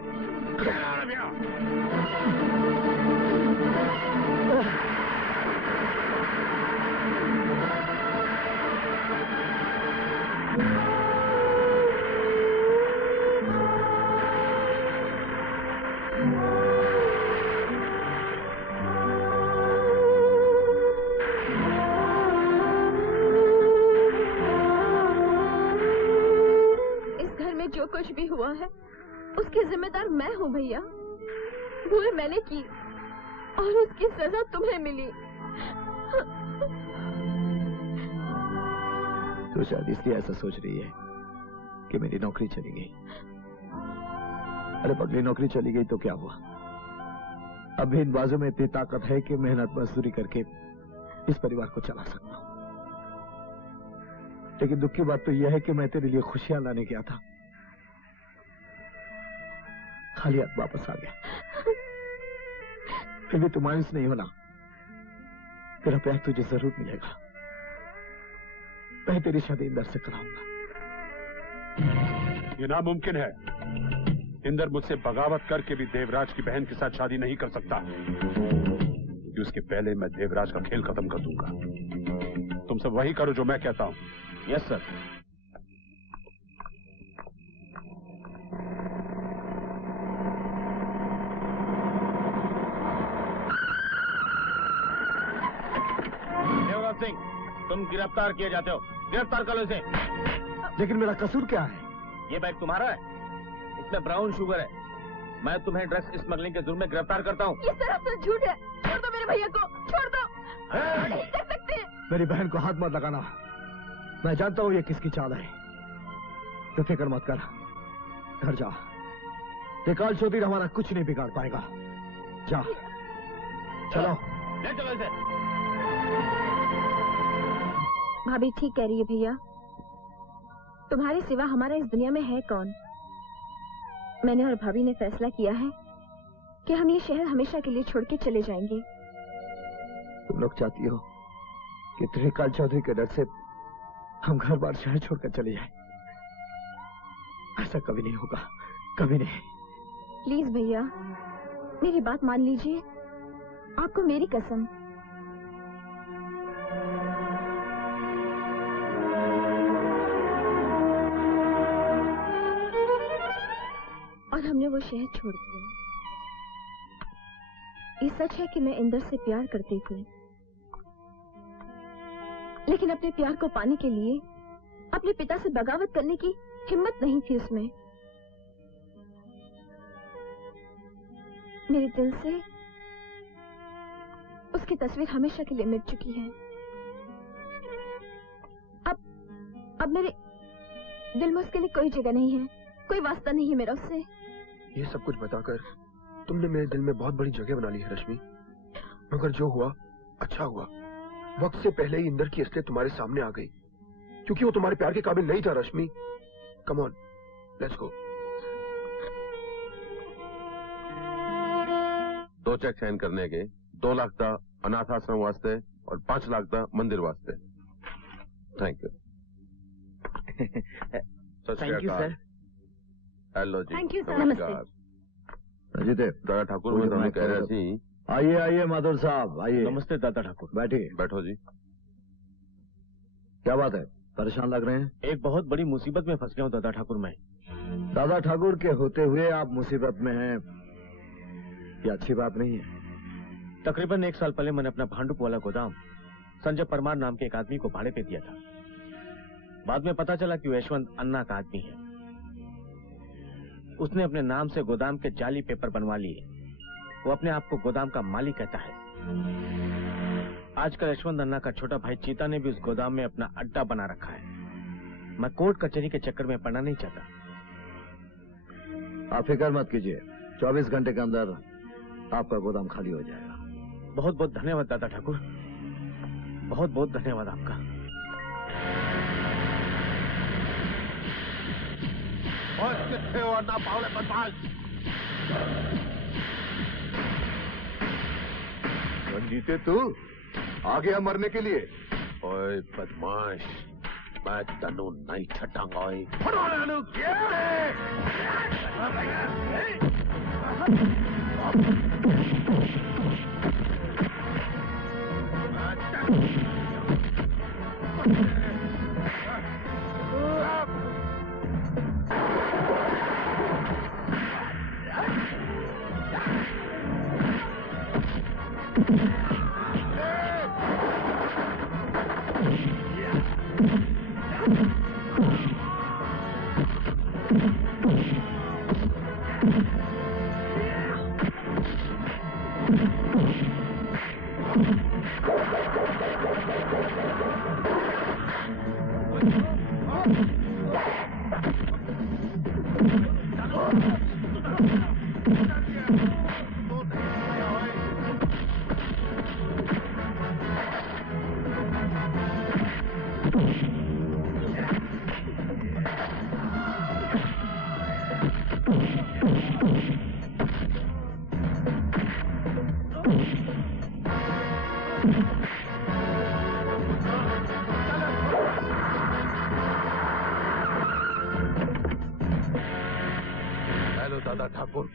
कुछ भी हुआ है उसकी जिम्मेदार मैं हूँ भैया। भूल मैंने की और उसकी सजा तुम्हें मिली। तो शायद इसलिए ऐसा सोच रही है कि मेरी नौकरी चली गई। अरे बदली नौकरी चली गई तो क्या हुआ? अब भी इन बाजू में इतनी ताकत है कि मेहनत मजदूरी करके इस परिवार को चला सकता हूं। लेकिन दुख की बात तो यह है कि मैं तेरे लिए खुशियां लाने गया था, खाली हाथ वापस आ गया। फिर भी तू मायूस नहीं होना, तेरा प्यार तुझे जरूर मिलेगा। मैं तेरी शादी इंदर से कराऊंगा। ये नामुमकिन है। इंदर मुझसे बगावत करके भी देवराज की बहन के साथ शादी नहीं कर सकता, क्योंकि उसके पहले मैं देवराज का खेल खत्म कर दूंगा। तुम सब वही करो जो मैं कहता हूं। Yes sir. देवराज सिंह, तुम गिरफ्तार किए जाते हो। गिरफ्तार करो इसे। लेकिन मेरा कसूर क्या है? ये बैग तुम्हारा है, इसमें ब्राउन शुगर है। मैं तुम्हें ड्रग्स स्मगलिंग के जुर्म में गिरफ्तार करता हूँ। ये सरासर झूठ है। छोड़ दो मेरे भैया को, छोड़ दो। नहीं कर सकते। मेरी बहन को हाथ मत लगाना। मैं जानता हूँ ये किसकी चाल है। तो फिक्र मत कर, घर जा। त्रिकाल चौधरी हमारा कुछ नहीं बिगाड़ पाएगा। जा, चलो। ले चलो इसे। भाभी ठीक कह रही है भैया। तुम्हारे सिवा हमारा इस दुनिया में है कौन? मैंने और भाभी ने फैसला किया है कि हम ये शहर हमेशा के लिए छोड़ के चले जाएंगे। तुम लोग चाहती हो कि त्रिकाल चौधरी के डर से हम घर बार शहर छोड़कर चले जाएं? ऐसा कभी नहीं होगा, कभी नहीं। प्लीज भैया, मेरी बात मान लीजिए। आपको मेरी कसम। और हमने वो शहर छोड़ दिया। ये सच है कि मैं इंदर से प्यार करती थी, लेकिन अपने प्यार को पाने के लिए अपने पिता से बगावत करने की हिम्मत नहीं थी उसमें। मेरे दिल से उसकी तस्वीर हमेशा के लिए मिट चुकी है। अब मेरे दिल में उसके लिए कोई जगह नहीं है, कोई वास्ता नहीं है मेरा उससे। ये सब कुछ बताकर तुमने मेरे दिल में बहुत बड़ी जगह बना ली है रश्मि। मगर जो हुआ अच्छा हुआ। वक्त से पहले ही इंदर की असलियत तुम्हारे सामने आ गई, क्योंकि वो तुम्हारे प्यार के काबिल नहीं था Rashmi. Come on, let's go. 2 check sign करने के 2 लाख का अनाथ आश्रम वास्ते और 5 लाख का मंदिर वास्ते। Thank you. Thank you sir. Hello जी। Thank you sir. नमस्ते। अजीते, दादा ठाकुर में तुम्हें कह रहे थे। आइए आइए माधुर साहब, आइए। नमस्ते दादा ठाकुर। बैठिए। बैठो जी। क्या बात है, परेशान लग रहे हैं? एक बहुत बड़ी मुसीबत में फंस गया हूँ दादा ठाकुर मैं। दादा ठाकुर के होते हुए आप मुसीबत में हैं, ये अच्छी बात नहीं है। तकरीबन 1 साल पहले मैंने अपना भांडुप वाला गोदाम संजय परमार नाम के एक आदमी को भाड़े पे दिया था। बाद में पता चला कि वो यशवंत अन्ना का आदमी है। उसने अपने नाम से गोदाम के जाली पेपर बनवा लिए। वो अपने आप को गोदाम का मालिक कहता है। आजकल यशवंत अन्ना का छोटा भाई चीता ने भी उस गोदाम में अपना अड्डा बना रखा है। मैं कोर्ट कचहरी के चक्कर में पड़ना नहीं चाहता। आप फिक्र मत कीजिए, 24 घंटे के अंदर आपका गोदाम खाली हो जाएगा। बहुत बहुत धन्यवाद दादा ठाकुर, बहुत बहुत धन्यवाद आपका। और कितने और ना पावले बदमाश। जीते तू आ गया मरने के लिए। ओए बदमाश, मैं तनु नहीं छटांगा।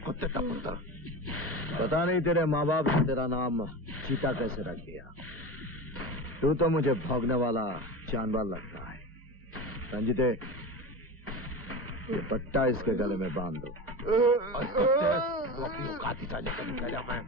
कुत्ते का पुत्र। पता नहीं तेरे माँ बाप ने तेरा नाम चीता कैसे रख दिया। तू तो मुझे भौंकने वाला जानवर लगता है। रंजिते, ये पट्टा इसके गले में बांध दो। तो अपनी औकात ही जाने का निकला मैं।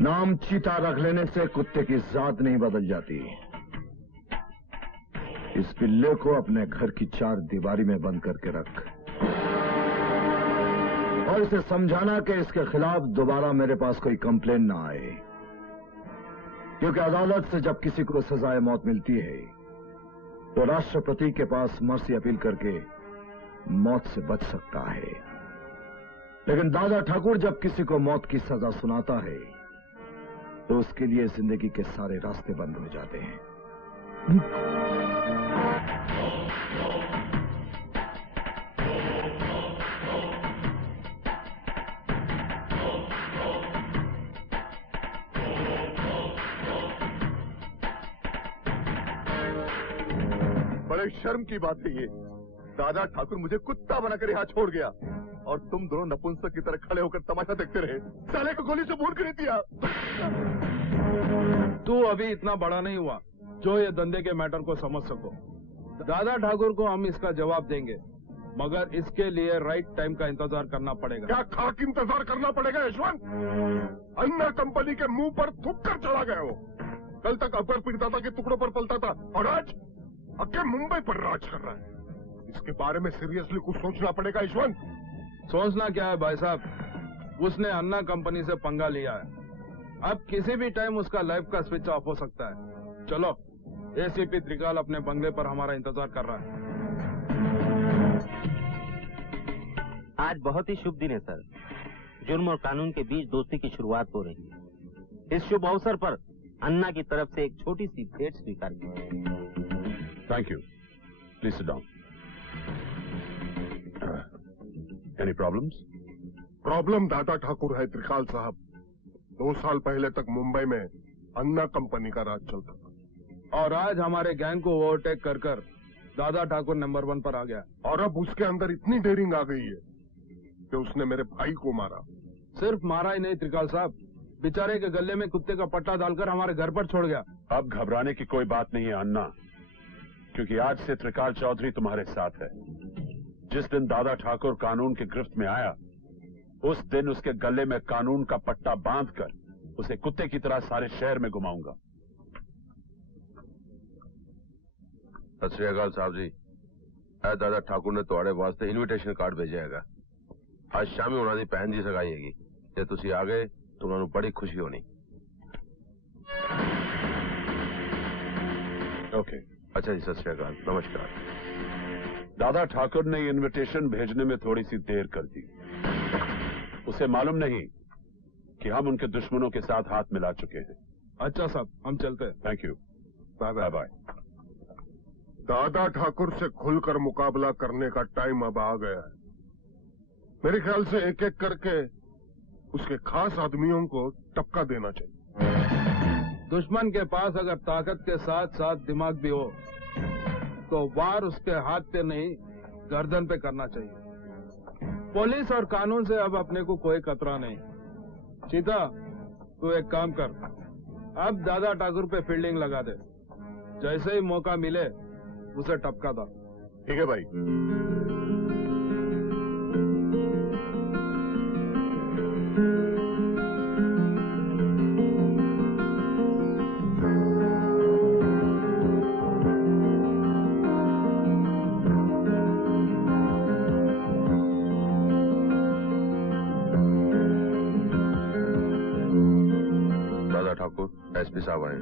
नाम चीता रख लेने से कुत्ते की जात नहीं बदल जाती। इस पिल्ले को अपने घर की चार दीवारी में बंद करके रख और इसे समझाना कि इसके खिलाफ दोबारा मेरे पास कोई कंप्लेन ना आए, क्योंकि अदालत से जब किसी को सजाए मौत मिलती है तो राष्ट्रपति के पास मर्सी अपील करके मौत से बच सकता है, लेकिन दादा ठाकुर जब किसी को मौत की सजा सुनाता है तो उसके लिए जिंदगी के सारे रास्ते बंद हो जाते हैं। बड़े शर्म की बात है ये। दादा ठाकुर मुझे कुत्ता बनाकर यहाँ छोड़ गया और तुम दोनों नपुंसक की तरह खड़े होकर तमाशा देखते रहे। साले को गोली से भून कर दिया। तू अभी इतना बड़ा नहीं हुआ जो ये धंधे के मैटर को समझ सको। दादा ठाकुर को हम इसका जवाब देंगे, मगर इसके लिए राइट टाइम का इंतजार करना पड़ेगा। क्या खाक इंतजार करना पड़ेगा यशवंत? अन्ना कंपनी के मुंह पर थूक कर चला गया हो। कल तक अकबर पीरदादा के टुकड़ों पर पलता था और आज अक्के मुंबई पर राज कर रहा है। इसके बारे में सीरियसली कुछ सोचना पड़ेगा यशवंत। सोचना क्या है भाई साहब, उसने अन्ना कंपनी से पंगा लिया है। अब किसी भी टाइम उसका लाइफ का स्विच ऑफ हो सकता है। चलो, एसीपी त्रिकाल अपने बंगले पर हमारा इंतजार कर रहा है। आज बहुत ही शुभ दिन है सर। जुर्म और कानून के बीच दोस्ती की शुरुआत हो रही है। इस शुभ अवसर पर अन्ना की तरफ से एक छोटी सी भेंट स्वीकार की। Thank you. Please sit down. Any problems? Problem दादा ठाकुर है त्रिकाल साहब। 2 साल पहले तक मुंबई में अन्ना कंपनी का राज चलता था और आज हमारे गैंग को ओवरटेक कर कर दादा ठाकुर नंबर 1 पर आ गया। और अब उसके अंदर इतनी डेयरिंग आ गई है कि उसने मेरे भाई को मारा। सिर्फ मारा ही नहीं त्रिकाल साहब, बेचारे के गले में कुत्ते का पट्टा डालकर हमारे घर पर छोड़ गया। अब घबराने की कोई बात नहीं है अन्ना, क्योंकि आज से त्रिकाल चौधरी तुम्हारे साथ है। जिस दिन दादा ठाकुर कानून की गिरफ्त में आया, उस दिन उसके गले में कानून का पट्टा बांधकर उसे कुत्ते की तरह सारे शहर में घुमाऊंगा। सत श्री अकाल साहब जी। ऐ दादा ठाकुर ने ਤੁਹਾਡੇ ਵਾਸਤੇ ਇਨਵੀਟੇਸ਼ਨ ਕਾਰਡ ਭੇਜਿਆ ਹੈਗਾ। आज शामी ਉਹਨਾਂ ਦੀ ਭੈਣ ਦੀ ਸਗਾਈ ਹੈਗੀ। ਜੇ ਤੁਸੀਂ ਆ ਗਏ ਤਾਂ ਉਹਨਾਂ ਨੂੰ ਬੜੀ ਖੁਸ਼ੀ ਹੋਣੀ। ओके। अच्छा जी, सत श्री अकाल, नमस्कार। दादा ठाकुर ने ये इनविटेशन भेजने में थोड़ी सी देर कर दी। उसे मालूम नहीं कि हम उनके दुश्मनों के साथ हाथ मिला चुके हैं। अच्छा साहब, हम चलते हैं। Thank you. Bye bye. दादा ठाकुर से खुलकर मुकाबला करने का टाइम अब आ गया है। मेरे ख्याल से एक एक करके उसके खास आदमियों को टपका देना चाहिए। दुश्मन के पास अगर ताकत के साथ साथ दिमाग भी हो तो वार उसके हाथ पे नहीं, गर्दन पे करना चाहिए। पुलिस और कानून से अब अपने को कोई खतरा नहीं। चीता, तू एक काम कर, अब दादा ठाकुर पे फील्डिंग लगा दे। जैसे ही मौका मिले उसे टपका दो। ठीक है भाई। ठाकुर, एसपी साहब आए।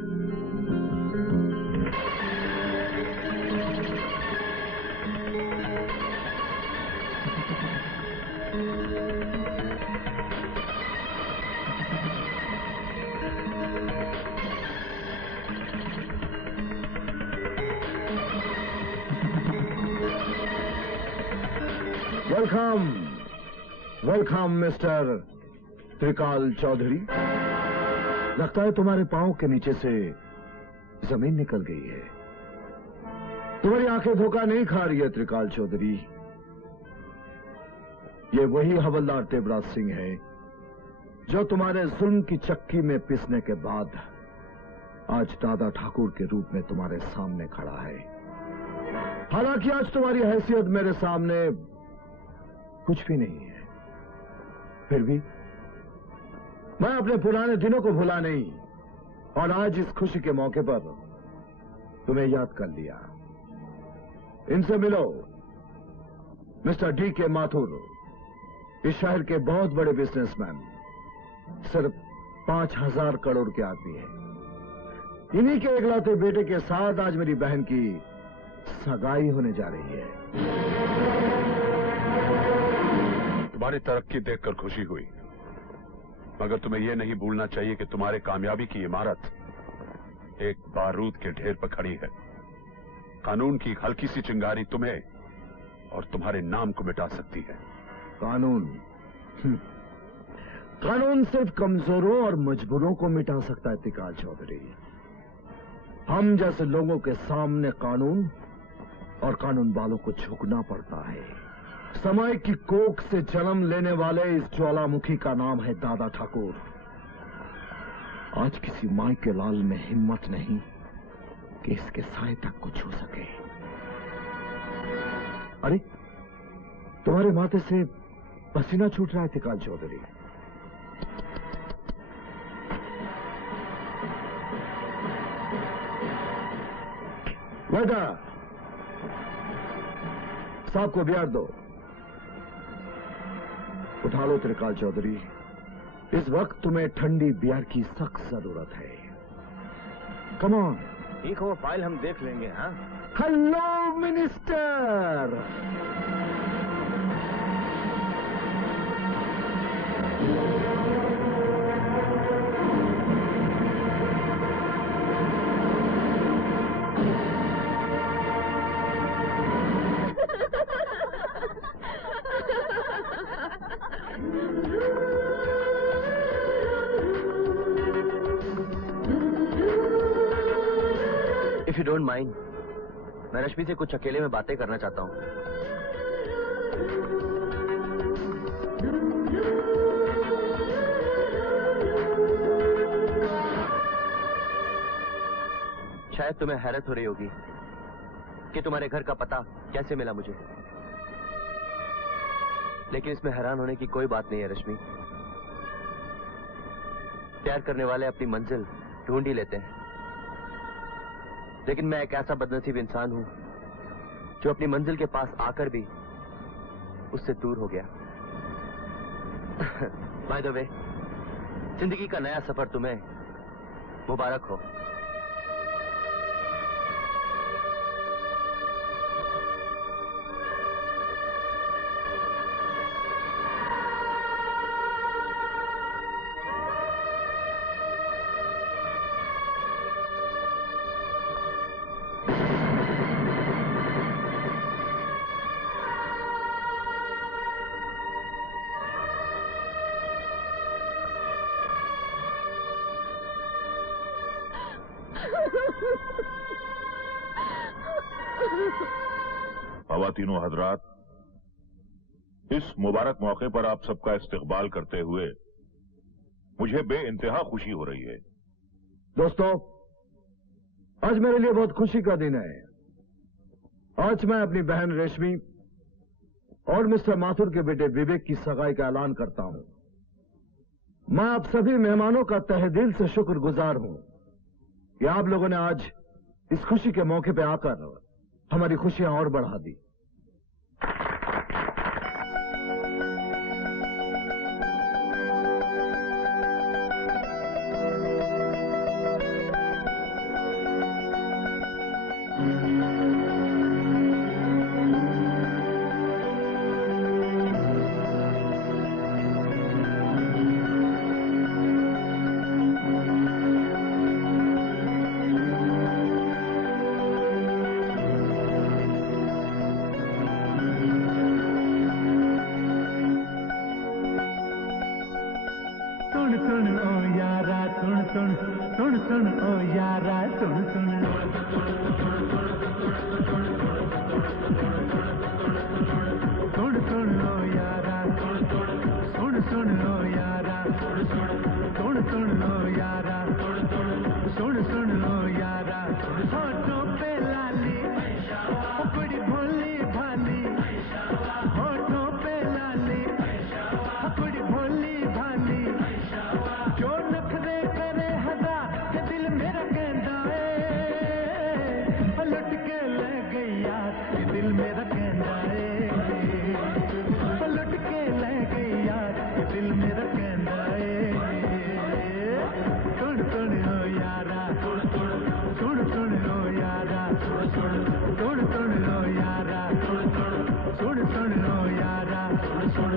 वेलकम, वेलकम मिस्टर त्रिकाल चौधरी। लगता है तुम्हारे पांव के नीचे से जमीन निकल गई है। तुम्हारी आंखें धोखा नहीं खा रही है त्रिकाल चौधरी। ये वही हवलदार तेवराज सिंह है जो तुम्हारे जुल्म की चक्की में पिसने के बाद आज दादा ठाकुर के रूप में तुम्हारे सामने खड़ा है। हालांकि आज तुम्हारी हैसियत मेरे सामने कुछ भी नहीं है, फिर भी मैं अपने पुराने दिनों को भुला नहीं और आज इस खुशी के मौके पर तुम्हें याद कर लिया। इनसे मिलो, मिस्टर D.K. माथुर, इस शहर के बहुत बड़े बिजनेसमैन, सिर्फ 5,000 करोड़ के आदमी हैं। इन्हीं के इकलौते बेटे के साथ आज मेरी बहन की सगाई होने जा रही है। तुम्हारी तरक्की देखकर खुशी हुई, मगर तुम्हें यह नहीं भूलना चाहिए कि तुम्हारे कामयाबी की इमारत एक बारूद के ढेर पर खड़ी है। कानून की हल्की सी चिंगारी तुम्हें और तुम्हारे नाम को मिटा सकती है। कानून कानून सिर्फ कमजोरों और मजबूरों को मिटा सकता है त्रिकाल चौधरी। हम जैसे लोगों के सामने कानून और कानून वालों को झुकना पड़ता है। समय की कोख से जन्म लेने वाले इस ज्वालामुखी का नाम है दादा ठाकुर। आज किसी माई के लाल में हिम्मत नहीं कि इसके साए तक को छू सके। अरे, तुम्हारे माथे से पसीना छूट रहा है त्रिकाल चौधरी। वेटर, साहब को बियर दो। उठा लो त्रिकाल चौधरी, इस वक्त तुम्हें ठंडी बियर की सख्त जरूरत है। Come on. ठीक हो, फाइल हम देख लेंगे। हाँ, hello minister. If you don't mind, मैं रश्मि से कुछ अकेले में बातें करना चाहता हूं। शायद तुम्हें हैरत हो रही होगी कि तुम्हारे घर का पता कैसे मिला मुझे, लेकिन इसमें हैरान होने की कोई बात नहीं है रश्मि। प्यार करने वाले अपनी मंजिल ढूंढ ही लेते हैं, लेकिन मैं एक ऐसा बदनसीब इंसान हूं जो अपनी मंजिल के पास आकर भी उससे दूर हो गया। बाय द वे, जिंदगी का नया सफर तुम्हें मुबारक हो। खवातीनों हजरात, इस मुबारक मौके पर आप सबका इस्तकबाल करते हुए मुझे बेइंतहा खुशी हो रही है। दोस्तों, आज मेरे लिए बहुत खुशी का दिन है। आज मैं अपनी बहन रेशमी और मिस्टर माथुर के बेटे विवेक की सगाई का ऐलान करता हूं। मैं आप सभी मेहमानों का तहे दिल से शुक्रगुजार हूं कि आप लोगों ने आज इस खुशी के मौके पर आकर हमारी खुशियां और बढ़ा दी। सुन ओ यारा सुन सुन सुन सुन ओ यारा सुन सुन ओ यारा सुन सुन ओ यारा सुन सुन ओ यारा होठों पे लाली बड़ी भोली भाली होठों पे लाली बड़ी भोली भाली जो नखरे करे हजार के दिल मेरा कहता है लुट के ले गई यार ये दिल मेरा कहता है लुट के ले गई यार ये दिल मेरा कहता है सुन सुन ओ यारा सुन सुन ओ यारा सुन सुन ओ यारा सुन सुन ओ यारा सुन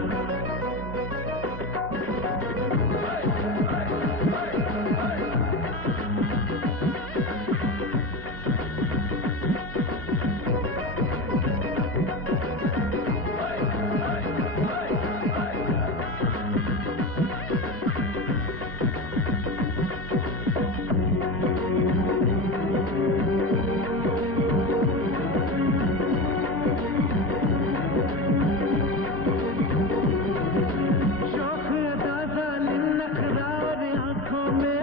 शौक अदा जालिम नखरा और आंखों में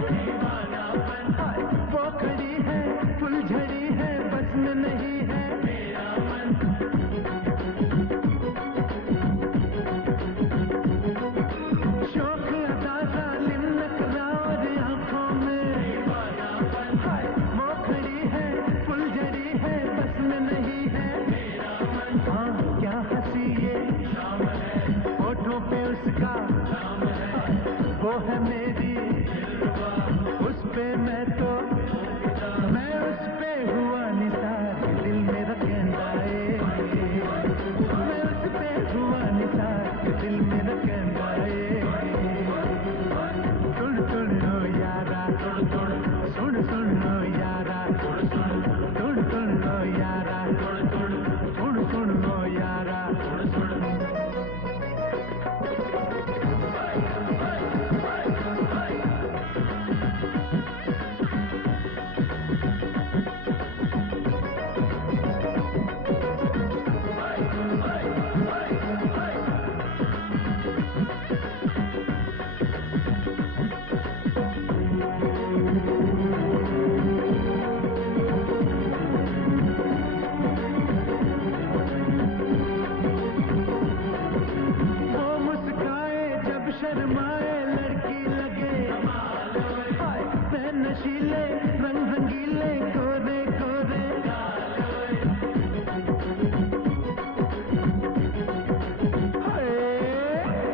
वो खड़ी है फुलझड़ी है बस में नहीं है मेरा मन शौक अदा जालिम नखरा और आंखों में वो खड़ी है फुलझड़ी है बस में नहीं है मेरा मन हाँ क्या हंसी ये होठों पे उसका वो है मेरी उस पे मैं उस पे हुआ निसार दिल मेरा कहता है मैं उस पे हुआ निसार दिल मेरा कहता है सुन सुन ओ यारा सुन सुन ओ यारा सुन सुन ओ यारा सुन सुन ओ यारा वो मुस्काए जब शर्माए लड़की लगे मैं नशीले रंग रंगीले कोरे कोरे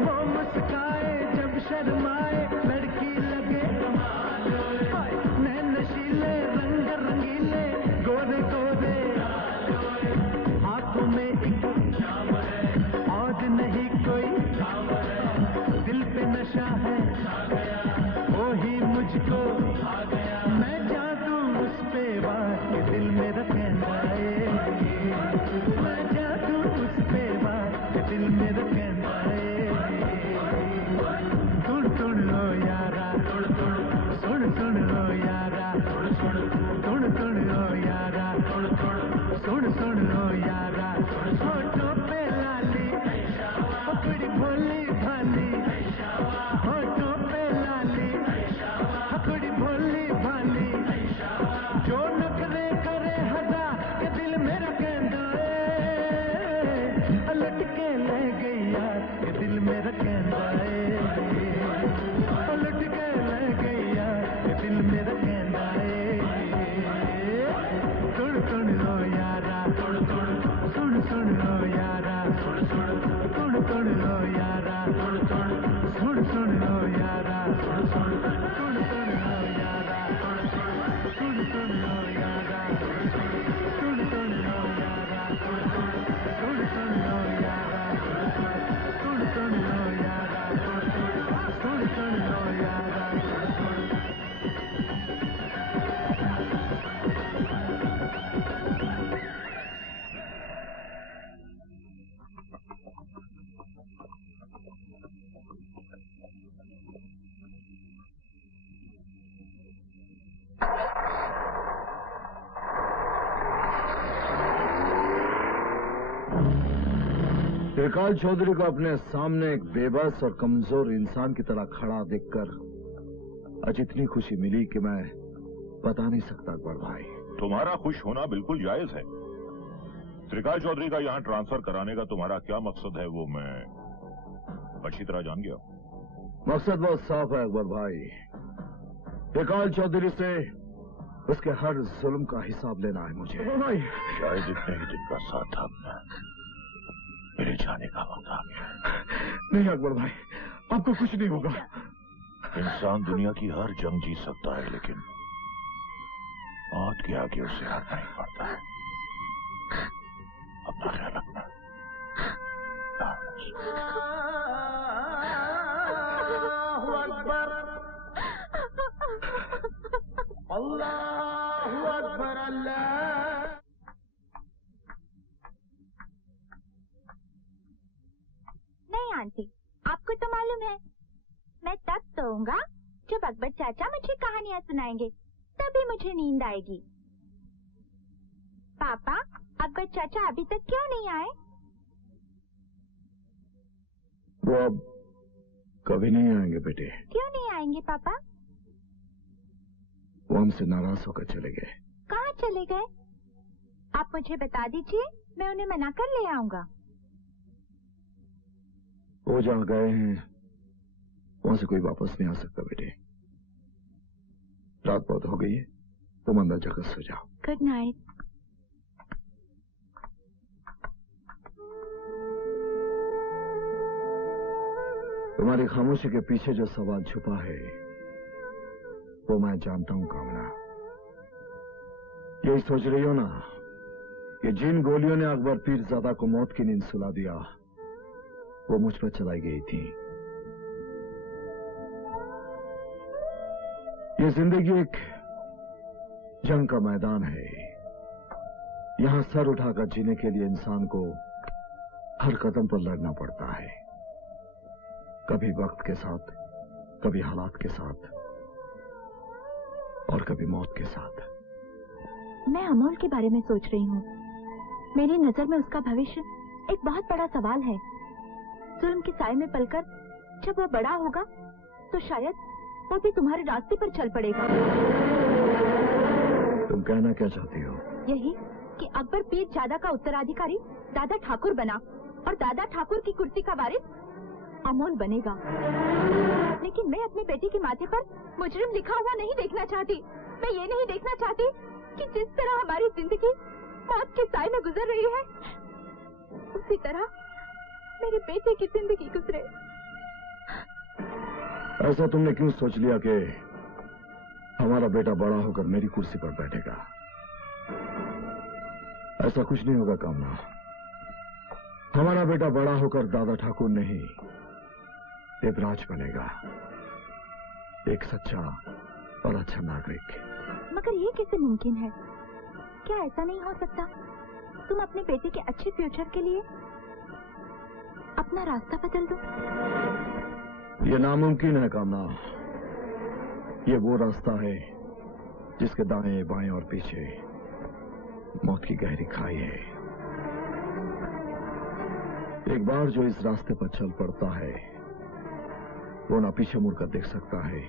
वो मुस्काए जब शर्माए लड़की लगे मैं नशीले रंग रंगीले गोरे गोरे हाथों में एक और नहीं कोई दिल पे नशा है वो ही मुझको मैं जादू उस पे वार ये दिल मेरा कहता है मैं जादू उस पे वार ये दिल मेरा कहता है सुन सुन लो यारा सुन सुन लो यारा सुन सुन लो यारा सुन लो यारा होठों पे लाली बड़ी भोली भाली होठों पे लाली बड़ी भोली भाली जो नखरे करे हजार के दिल मेरा कहता है लट के ले गई यार ये दिल मेरा कहता है लट के ले गई यार ये दिल मेरा कहता है सुन लो यारा सुन लो यारा सुन लो यारा सुन लो यारा सुन लो यारा सुन लो यारा सुन लो यारा सुन लो यारा सुन लो यारा त्रिकाल चौधरी को अपने सामने एक बेबस और कमजोर इंसान की तरह खड़ा देखकर आज इतनी खुशी मिली कि मैं बता नहीं सकता अकबर भाई। तुम्हारा खुश होना बिल्कुल जायज है। त्रिकाल चौधरी का यहाँ ट्रांसफर कराने का तुम्हारा क्या मकसद है वो मैं अच्छी तरह जान गया। मकसद बहुत साफ है अकबर भाई। त्रिकाल चौधरी से उसके हर जुल्म का हिसाब लेना है मुझे। शायद इतने ही दिन का साथ था मेरे जाने का वक्त आ गया। नहीं अकबर भाई, आपको कुछ नहीं होगा। इंसान दुनिया की हर जंग जीत सकता है, लेकिन मौत के आगे उसे हारना ही पड़ता है। अपना ख्याल रखना। अल्लाहु अकबर, अल्लाहु अकबर, अल्लाह। नहीं आंटी, आपको तो मालूम है मैं तब सोऊंगा जब अकबर चाचा मुझे कहानियाँ सुनाएंगे, तभी मुझे नींद आएगी। पापा, अकबर चाचा अभी तक क्यों नहीं आए? वो अब कभी नहीं आएंगे बेटे। क्यों नहीं आएंगे पापा? वो हमसे नाराज होकर चले गए। कहाँ चले गए? आप मुझे बता दीजिए, मैं उन्हें मना कर ले आऊंगा। वो जहाँ गए हैं वहां से कोई वापस नहीं आ सकता बेटे। रात बहुत हो गई है, तुम अंदर जाकर सो जाओ। Good night. तुम्हारी खामोशी के पीछे जो सवाल छुपा है वो मैं जानता हूं कामना। यही सोच रही हो ना कि जिन गोलियों ने अकबर पीरजादा को मौत की नींद सुला दिया वो मुझ पर चलाई गई थी। ये जिंदगी एक जंग का मैदान है। यहां सर उठाकर जीने के लिए इंसान को हर कदम पर लड़ना पड़ता है, कभी वक्त के साथ, कभी हालात के साथ और कभी मौत के साथ। मैं अमोल के बारे में सोच रही हूँ। मेरी नजर में उसका भविष्य एक बहुत बड़ा सवाल है। जुल्म के साए में पलकर जब वो बड़ा होगा तो शायद वो भी तुम्हारे रास्ते पर चल पड़ेगा। तुम कहना क्या चाहती हो? यही कि अकबर पीरजादा का उत्तराधिकारी दादा ठाकुर बना और दादा ठाकुर की कुर्सी का वारिस अमोल बनेगा। लेकिन मैं अपने बेटे के माथे पर मुजरिम लिखा हुआ नहीं देखना चाहती। मैं ये नहीं देखना चाहती कि जिस तरह हमारी जिंदगी मौत के साए में गुजर रही है उसी तरह मेरे बेटे की जिंदगी गुजरे। ऐसा तुमने क्यों सोच लिया कि हमारा बेटा बड़ा होकर मेरी कुर्सी पर बैठेगा? ऐसा कुछ नहीं होगा कामना। हमारा बेटा बड़ा होकर दादा ठाकुर नहीं देवराज बनेगा, एक सच्चा और अच्छा नागरिक। मगर ये कैसे मुमकिन है? क्या ऐसा नहीं हो सकता तुम अपने बेटे के अच्छे फ्यूचर के लिए अपना रास्ता बदल दो? ये नामुमकिन है कामना। ये वो रास्ता है जिसके दाएं बाएं और पीछे मौत की गहरी खाई है। एक बार जो इस रास्ते पर चल पड़ता है वो ना पीछे मुड़कर देख सकता है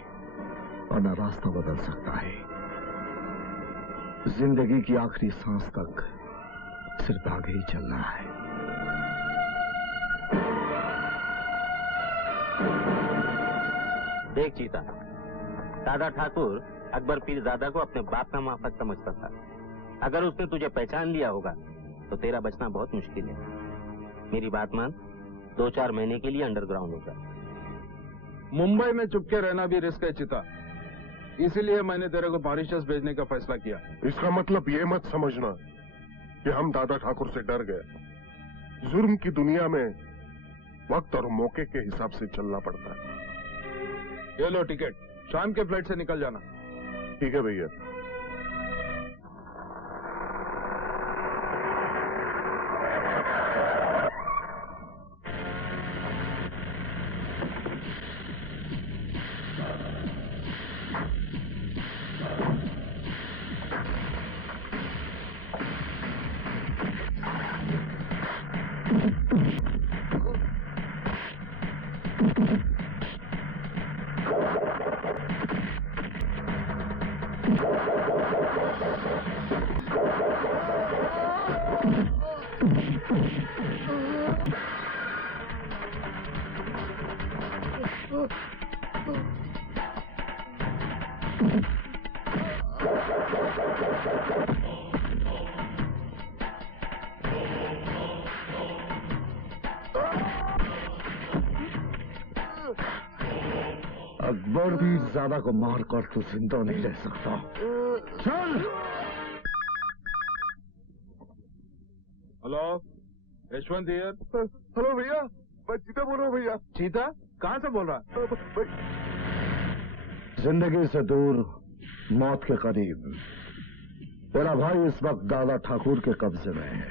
और ना रास्ता बदल सकता है। जिंदगी की आखिरी सांस तक सिर्फ आगे ही चलना है। देख चीता, दादा ठाकुर अकबर पीरजादा को अपने बाप का माफक समझता था। अगर उसने तुझे पहचान लिया होगा तो तेरा बचना बहुत मुश्किल है। मेरी बात मान, 2-4 महीने के लिए अंडरग्राउंड होगा। मुंबई में चुपके रहना भी रिस्क है चिता, इसीलिए मैंने तेरे को मॉरिशस भेजने का फैसला किया। इसका मतलब ये मत समझना कि हम दादा ठाकुर से डर गए। जुर्म की दुनिया में वक्त और मौके के हिसाब से चलना पड़ता है। ये लो टिकट, शाम के फ्लाइट से निकल जाना। ठीक है भैया। अकबर भी ज्यादा को मार कर तो जिंदा नहीं रह सकता। चल। Hello, Yashwant here. हेलो भैया, मैं चीता बोल रहा हूँ भैया। चीता कहाँ से बोल रहा है? जिंदगी से दूर, मौत के करीब, तेरा भाई इस वक्त दादा ठाकुर के कब्जे में है।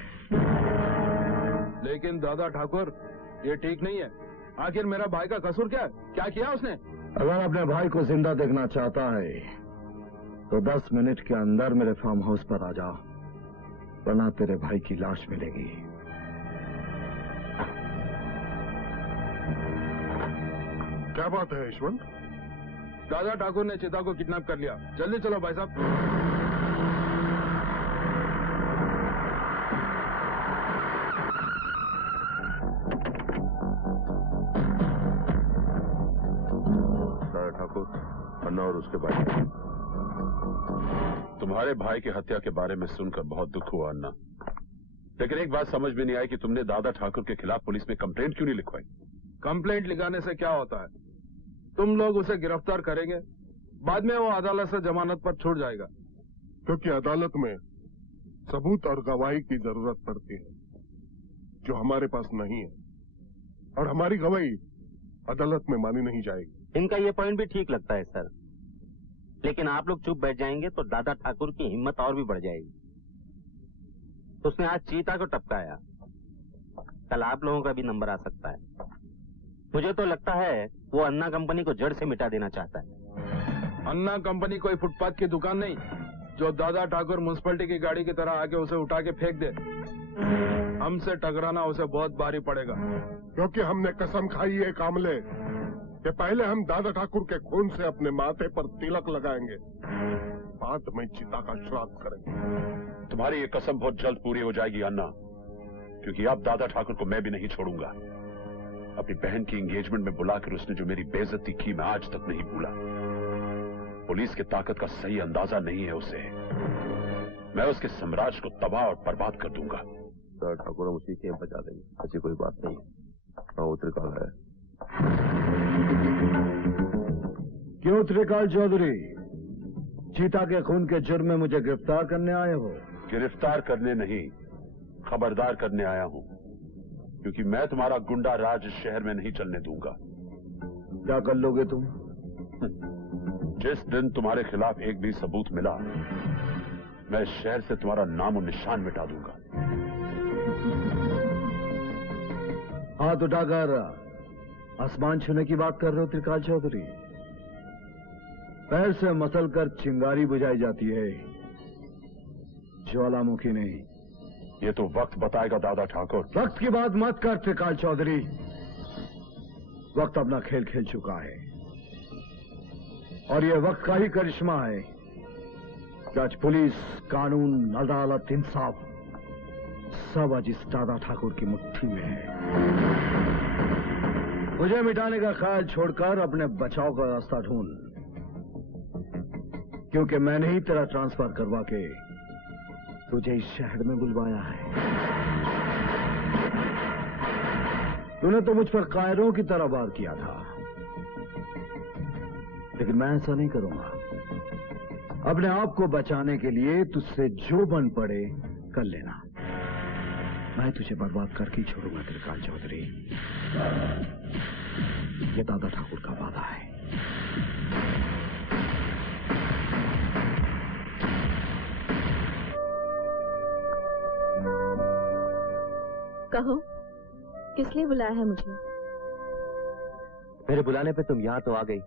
लेकिन दादा ठाकुर, ये ठीक नहीं है। आखिर मेरा भाई का कसूर क्या है? क्या किया उसने? अगर अपने भाई को जिंदा देखना चाहता है तो 10 मिनट के अंदर मेरे फार्म हाउस पर आ जा, वरना तेरे भाई की लाश मिलेगी। क्या बात है यशवंत? दादा ठाकुर ने चिता को किडनैप कर लिया। जल्दी चलो भाई साहब। ठाकुर, अन्ना और उसके भाई। तुम्हारे भाई की हत्या के बारे में सुनकर बहुत दुख हुआ अन्ना, लेकिन एक बात समझ में नहीं आई कि तुमने दादा ठाकुर के खिलाफ पुलिस में कंप्लेंट क्यों नहीं लिखवाई? कंप्लेंट लिखाने से क्या होता है? तुम लोग उसे गिरफ्तार करेंगे, बाद में वो अदालत से जमानत पर छूट जाएगा। क्योंकि अदालत में सबूत और गवाही की जरूरत पड़ती है, जो हमारे पास नहीं है, और हमारी गवाही अदालत में मानी नहीं जाएगी। इनका ये पॉइंट भी ठीक लगता है सर, लेकिन आप लोग चुप बैठ जाएंगे तो दादा ठाकुर की हिम्मत और भी बढ़ जाएगी। उसने आज चीता को टपकाया, कल आप लोगों का भी नंबर आ सकता है। मुझे तो लगता है वो अन्ना कंपनी को जड़ से मिटा देना चाहता है। अन्ना कंपनी कोई फुटपाथ की दुकान नहीं, जो दादा ठाकुर म्युनिसिपैलिटी की गाड़ी की तरह आके उसे उठा के फेंक दे। हमसे टकराना उसे बहुत भारी पड़ेगा। क्योंकि हमने कसम खाई है कामले कि पहले हम दादा ठाकुर के खून से अपने माथे पर तिलक लगाएंगे, बाद में चिता का श्राद्ध करेंगे। तुम्हारी ये कसम बहुत जल्द पूरी हो जाएगी अन्ना, क्योंकि अब दादा ठाकुर को मैं भी नहीं छोड़ूंगा। अपनी बहन की एंगेजमेंट में बुलाकर उसने जो मेरी बेइज्जती की, मैं आज तक नहीं भूला। पुलिस की ताकत का सही अंदाजा नहीं है उसे। मैं उसके साम्राज्य को तबाह और बर्बाद कर दूंगा। दादा ठाकुर हम उसी के बचा देंगे, ऐसी कोई बात नहीं है। हाँ, वो त्रिकाल है। क्यों त्रिकाल चौधरी, चीता के खून के जुर्म में मुझे गिरफ्तार करने आए हो? गिरफ्तार करने नहीं, खबरदार करने आया हूं, क्योंकि मैं तुम्हारा गुंडा राज इस शहर में नहीं चलने दूंगा। क्या कर लोगे तुम? जिस दिन तुम्हारे खिलाफ एक भी सबूत मिला, मैं इस शहर से तुम्हारा नाम और निशान मिटा दूंगा। हाथ उठाकर आसमान छूने की बात कर रहे हो त्रिकाल चौधरी? पैर से मसल कर चिंगारी बुझाई जाती है, ज्वालामुखी नहीं। ये तो वक्त बताएगा दादा ठाकुर। वक्त की बात मत कर त्रिकाल चौधरी, वक्त अपना खेल खेल चुका है, और ये वक्त का ही करिश्मा है कि आज पुलिस, कानून, अदालत, इंसाफ सब आज इस दादा ठाकुर की मुट्ठी में है। मुझे मिटाने का ख्याल छोड़कर अपने बचाव का रास्ता ढूंढ, क्योंकि मैंने ही तेरा ट्रांसफर करवा के तुझे इस शहर में बुलवाया है। तूने तो मुझ पर कायरों की तरह वार किया था, लेकिन मैं ऐसा नहीं करूंगा। अपने आप को बचाने के लिए तुझसे जो बन पड़े कर लेना, मैं तुझे बर्बाद करके ही छोड़ूंगा त्रिकाल चौधरी। ये दादा ठाकुर का वादा है। कहो, किस लिए बुलाया है मुझे? मेरे बुलाने पे तुम यहाँ तो आ गई।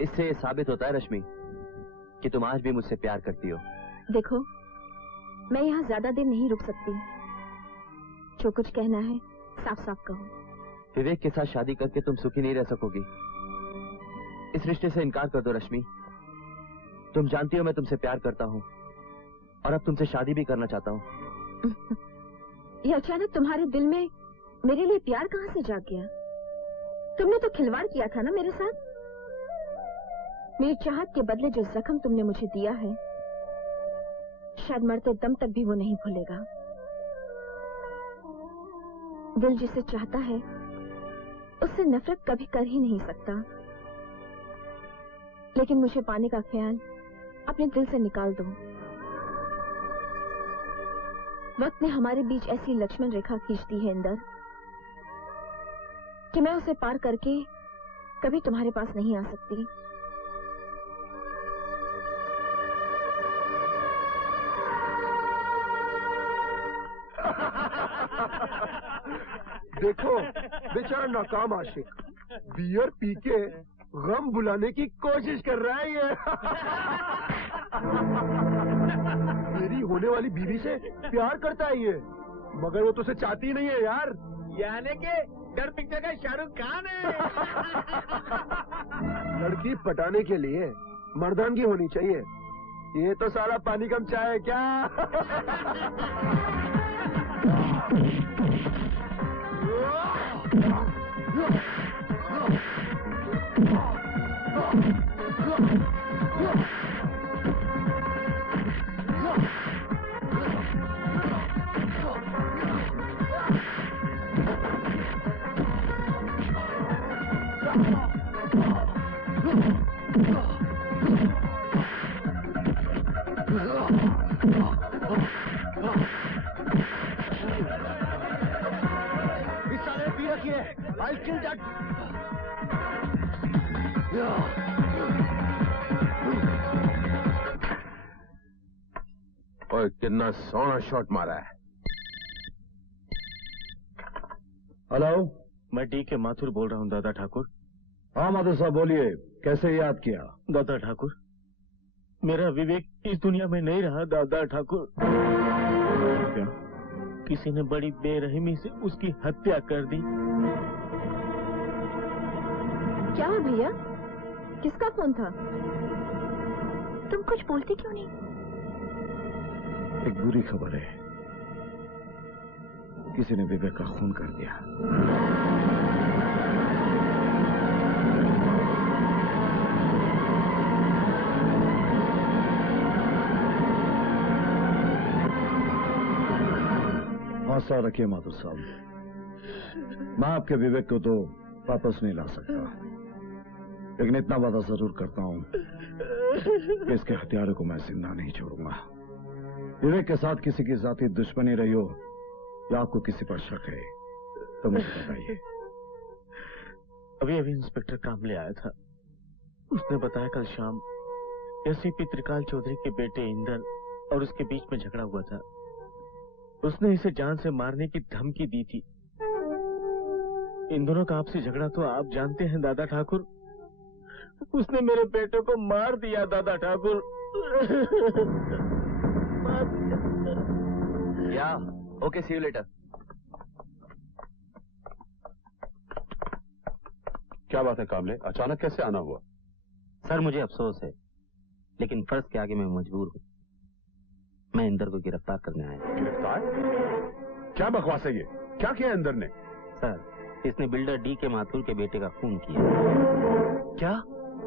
इससे ये साबित होता है रश्मि कि तुम आज भी मुझसे प्यार करती हो। देखो, मैं यहाँ ज्यादा देर नहीं रुक सकती। जो कुछ कहना है साफ साफ कहो। विवेक के साथ शादी करके तुम सुखी नहीं रह सकोगी। इस रिश्ते से इनकार कर दो रश्मि। तुम जानती हो मैं तुमसे प्यार करता हूँ और अब तुमसे शादी भी करना चाहता हूँ। ये अचानक तुम्हारे दिल में मेरे लिए प्यार कहाँ से जाग गया? तुमने तो खिलवाड़ किया था ना मेरे साथ। मेरी चाहत के बदले जो जख्म तुमने मुझे दिया है, शायद मरते दम तक भी वो नहीं भूलेगा। दिल जिसे चाहता है उससे नफरत कभी कर ही नहीं सकता, लेकिन मुझे पाने का ख्याल अपने दिल से निकाल दो। वक्त ने हमारे बीच ऐसी लक्ष्मण रेखा खींच दी है इंदर कि मैं उसे पार करके कभी तुम्हारे पास नहीं आ सकती। देखो बेचारा नाकाम आशिक बियर पी के गम बुलाने की कोशिश कर रहा है ये। मेरी होने वाली बीवी से प्यार करता है ये, मगर वो तो उसे चाहती नहीं है यार। यानी कि डर पिक्चर का शाहरुख खान है। लड़की पटाने के लिए मर्दानगी होनी चाहिए। ये तो साला पानी कम चाय है क्या? I'll kill that. ओए कितना सोना शॉट मारा है। हेलो, मैं डी के माथुर बोल रहा हूँ दादा ठाकुर। हाँ माधुर साहब बोलिए, कैसे याद किया? दादा ठाकुर, मेरा विवेक इस दुनिया में नहीं रहा दादा ठाकुर। क्या? किसी ने बड़ी बेरहमी से उसकी हत्या कर दी। क्या है भैया? किसका फोन था? तुम कुछ बोलते क्यों नहीं? एक बुरी खबर है, किसी ने विवेक का खून कर दिया। हौसला रखिए माधुर साहब, मैं आपके विवेक को तो वापस नहीं ला सकता, लेकिन इतना वादा जरूर करता हूं कि इसके हथियारों को मैं जिंदा नहीं छोड़ूंगा। विवेक के साथ किसी की जाती दुश्मनी रही हो या आपको किसी पर शक है तो मुझे बताइए। अभी इंस्पेक्टर कामले आया था, उसने बताया कल शाम एसीपी त्रिकाल चौधरी के बेटे इंदर और उसके बीच में झगड़ा हुआ था। उसने इसे जान से मारने की धमकी दी थी। इन दोनों का आपसी झगड़ा तो आप जानते हैं दादा ठाकुर। उसने मेरे बेटे को मार दिया दादा ठाकुर। या ओके, सी यू लेटर। क्या बात है कामले, अचानक कैसे आना हुआ? सर मुझे अफसोस है, लेकिन फर्ज के आगे मैं मजबूर हूँ। मैं इंदर को गिरफ्तार करने आया। गिरफ्तार? क्या बकवास है ये? क्या किया इंदर ने? सर, इसने बिल्डर डी के माथुर के बेटे का खून किया। क्या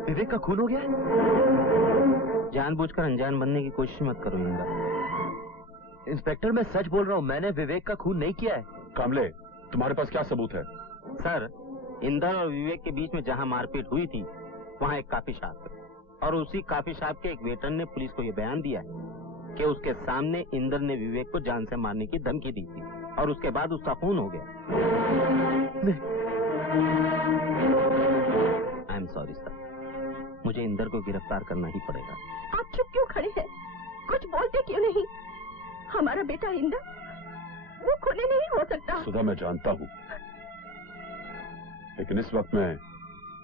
विवेक का खून हो गया? जानबूझकर अनजान बनने की कोशिश मत करो इंदर। इंस्पेक्टर मैं सच बोल रहा हूँ, मैंने विवेक का खून नहीं किया है। कामले, तुम्हारे पास क्या सबूत है? सर, इंदर और विवेक के बीच में जहाँ मारपीट हुई थी वहाँ एक काफी शॉप है, और उसी काफी शॉप के एक वेटर ने पुलिस को यह बयान दिया है कि उसके सामने इंदर ने विवेक को जान से मारने की धमकी दी थी और उसके बाद उसका खून हो गया। आई एम सॉरी सर, मुझे इंदर को गिरफ्तार करना ही पड़ेगा। आप चुप क्यों खड़े हैं? कुछ बोलते क्यों नहीं? हमारा बेटा इंदर वो खूनी नहीं हो सकता। सुधा, मैं जानता हूँ, लेकिन इस वक्त मैं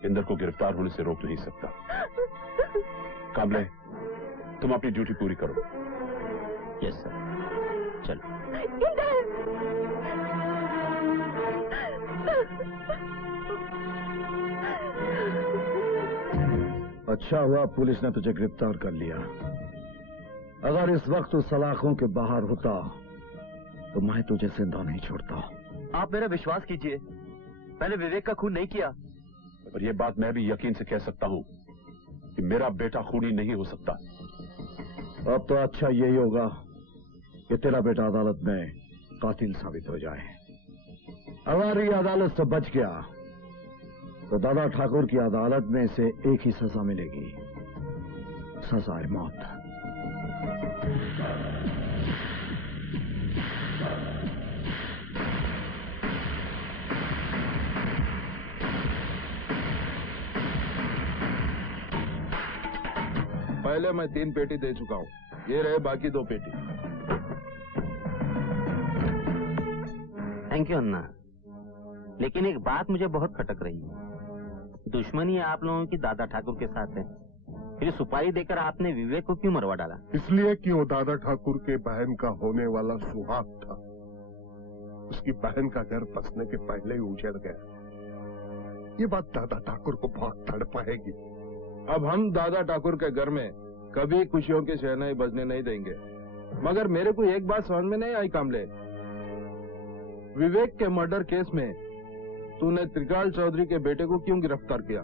इंदर को गिरफ्तार होने से रोक नहीं सकता। कामले, तुम अपनी ड्यूटी पूरी करो। यस सर, चलो। इंदर! अच्छा हुआ पुलिस ने तुझे गिरफ्तार कर लिया। अगर इस वक्त तू सलाखों के बाहर होता तो मैं तुझे जिंदा नहीं छोड़ता। आप मेरा विश्वास कीजिए, मैंने विवेक का खून नहीं किया। पर यह बात मैं भी यकीन से कह सकता हूं कि मेरा बेटा खूनी नहीं हो सकता। अब तो अच्छा यही होगा कि तेरा बेटा अदालत में कातिल साबित हो जाए। अगर ये अदालत से बच गया तो दादा ठाकुर की अदालत में इसे एक ही सजा मिलेगी, सजाए मौत। पहले मैं 3 पेटी दे चुका हूं, ये रहे बाकी 2 पेटी। थैंक यू अन्ना, लेकिन एक बात मुझे बहुत खटक रही है। दुश्मनी आप लोगों की दादा ठाकुर के साथ है, फिर सुपारी देकर आपने विवेक को क्यों मरवा डाला? इसलिए कि वो दादा ठाकुर के बहन का होने वाला सुहाग था। उसकी बहन का घर बसने के पहले ही उजड़ गया। ये बात दादा ठाकुर को बहुत तड़पाएगी। अब हम दादा ठाकुर के घर में कभी खुशियों की शहनाई बजने नहीं देंगे। मगर मेरे को एक बात समझ में नहीं आई कामले, विवेक के मर्डर केस में तूने त्रिकाल चौधरी के बेटे को क्यों गिरफ्तार किया?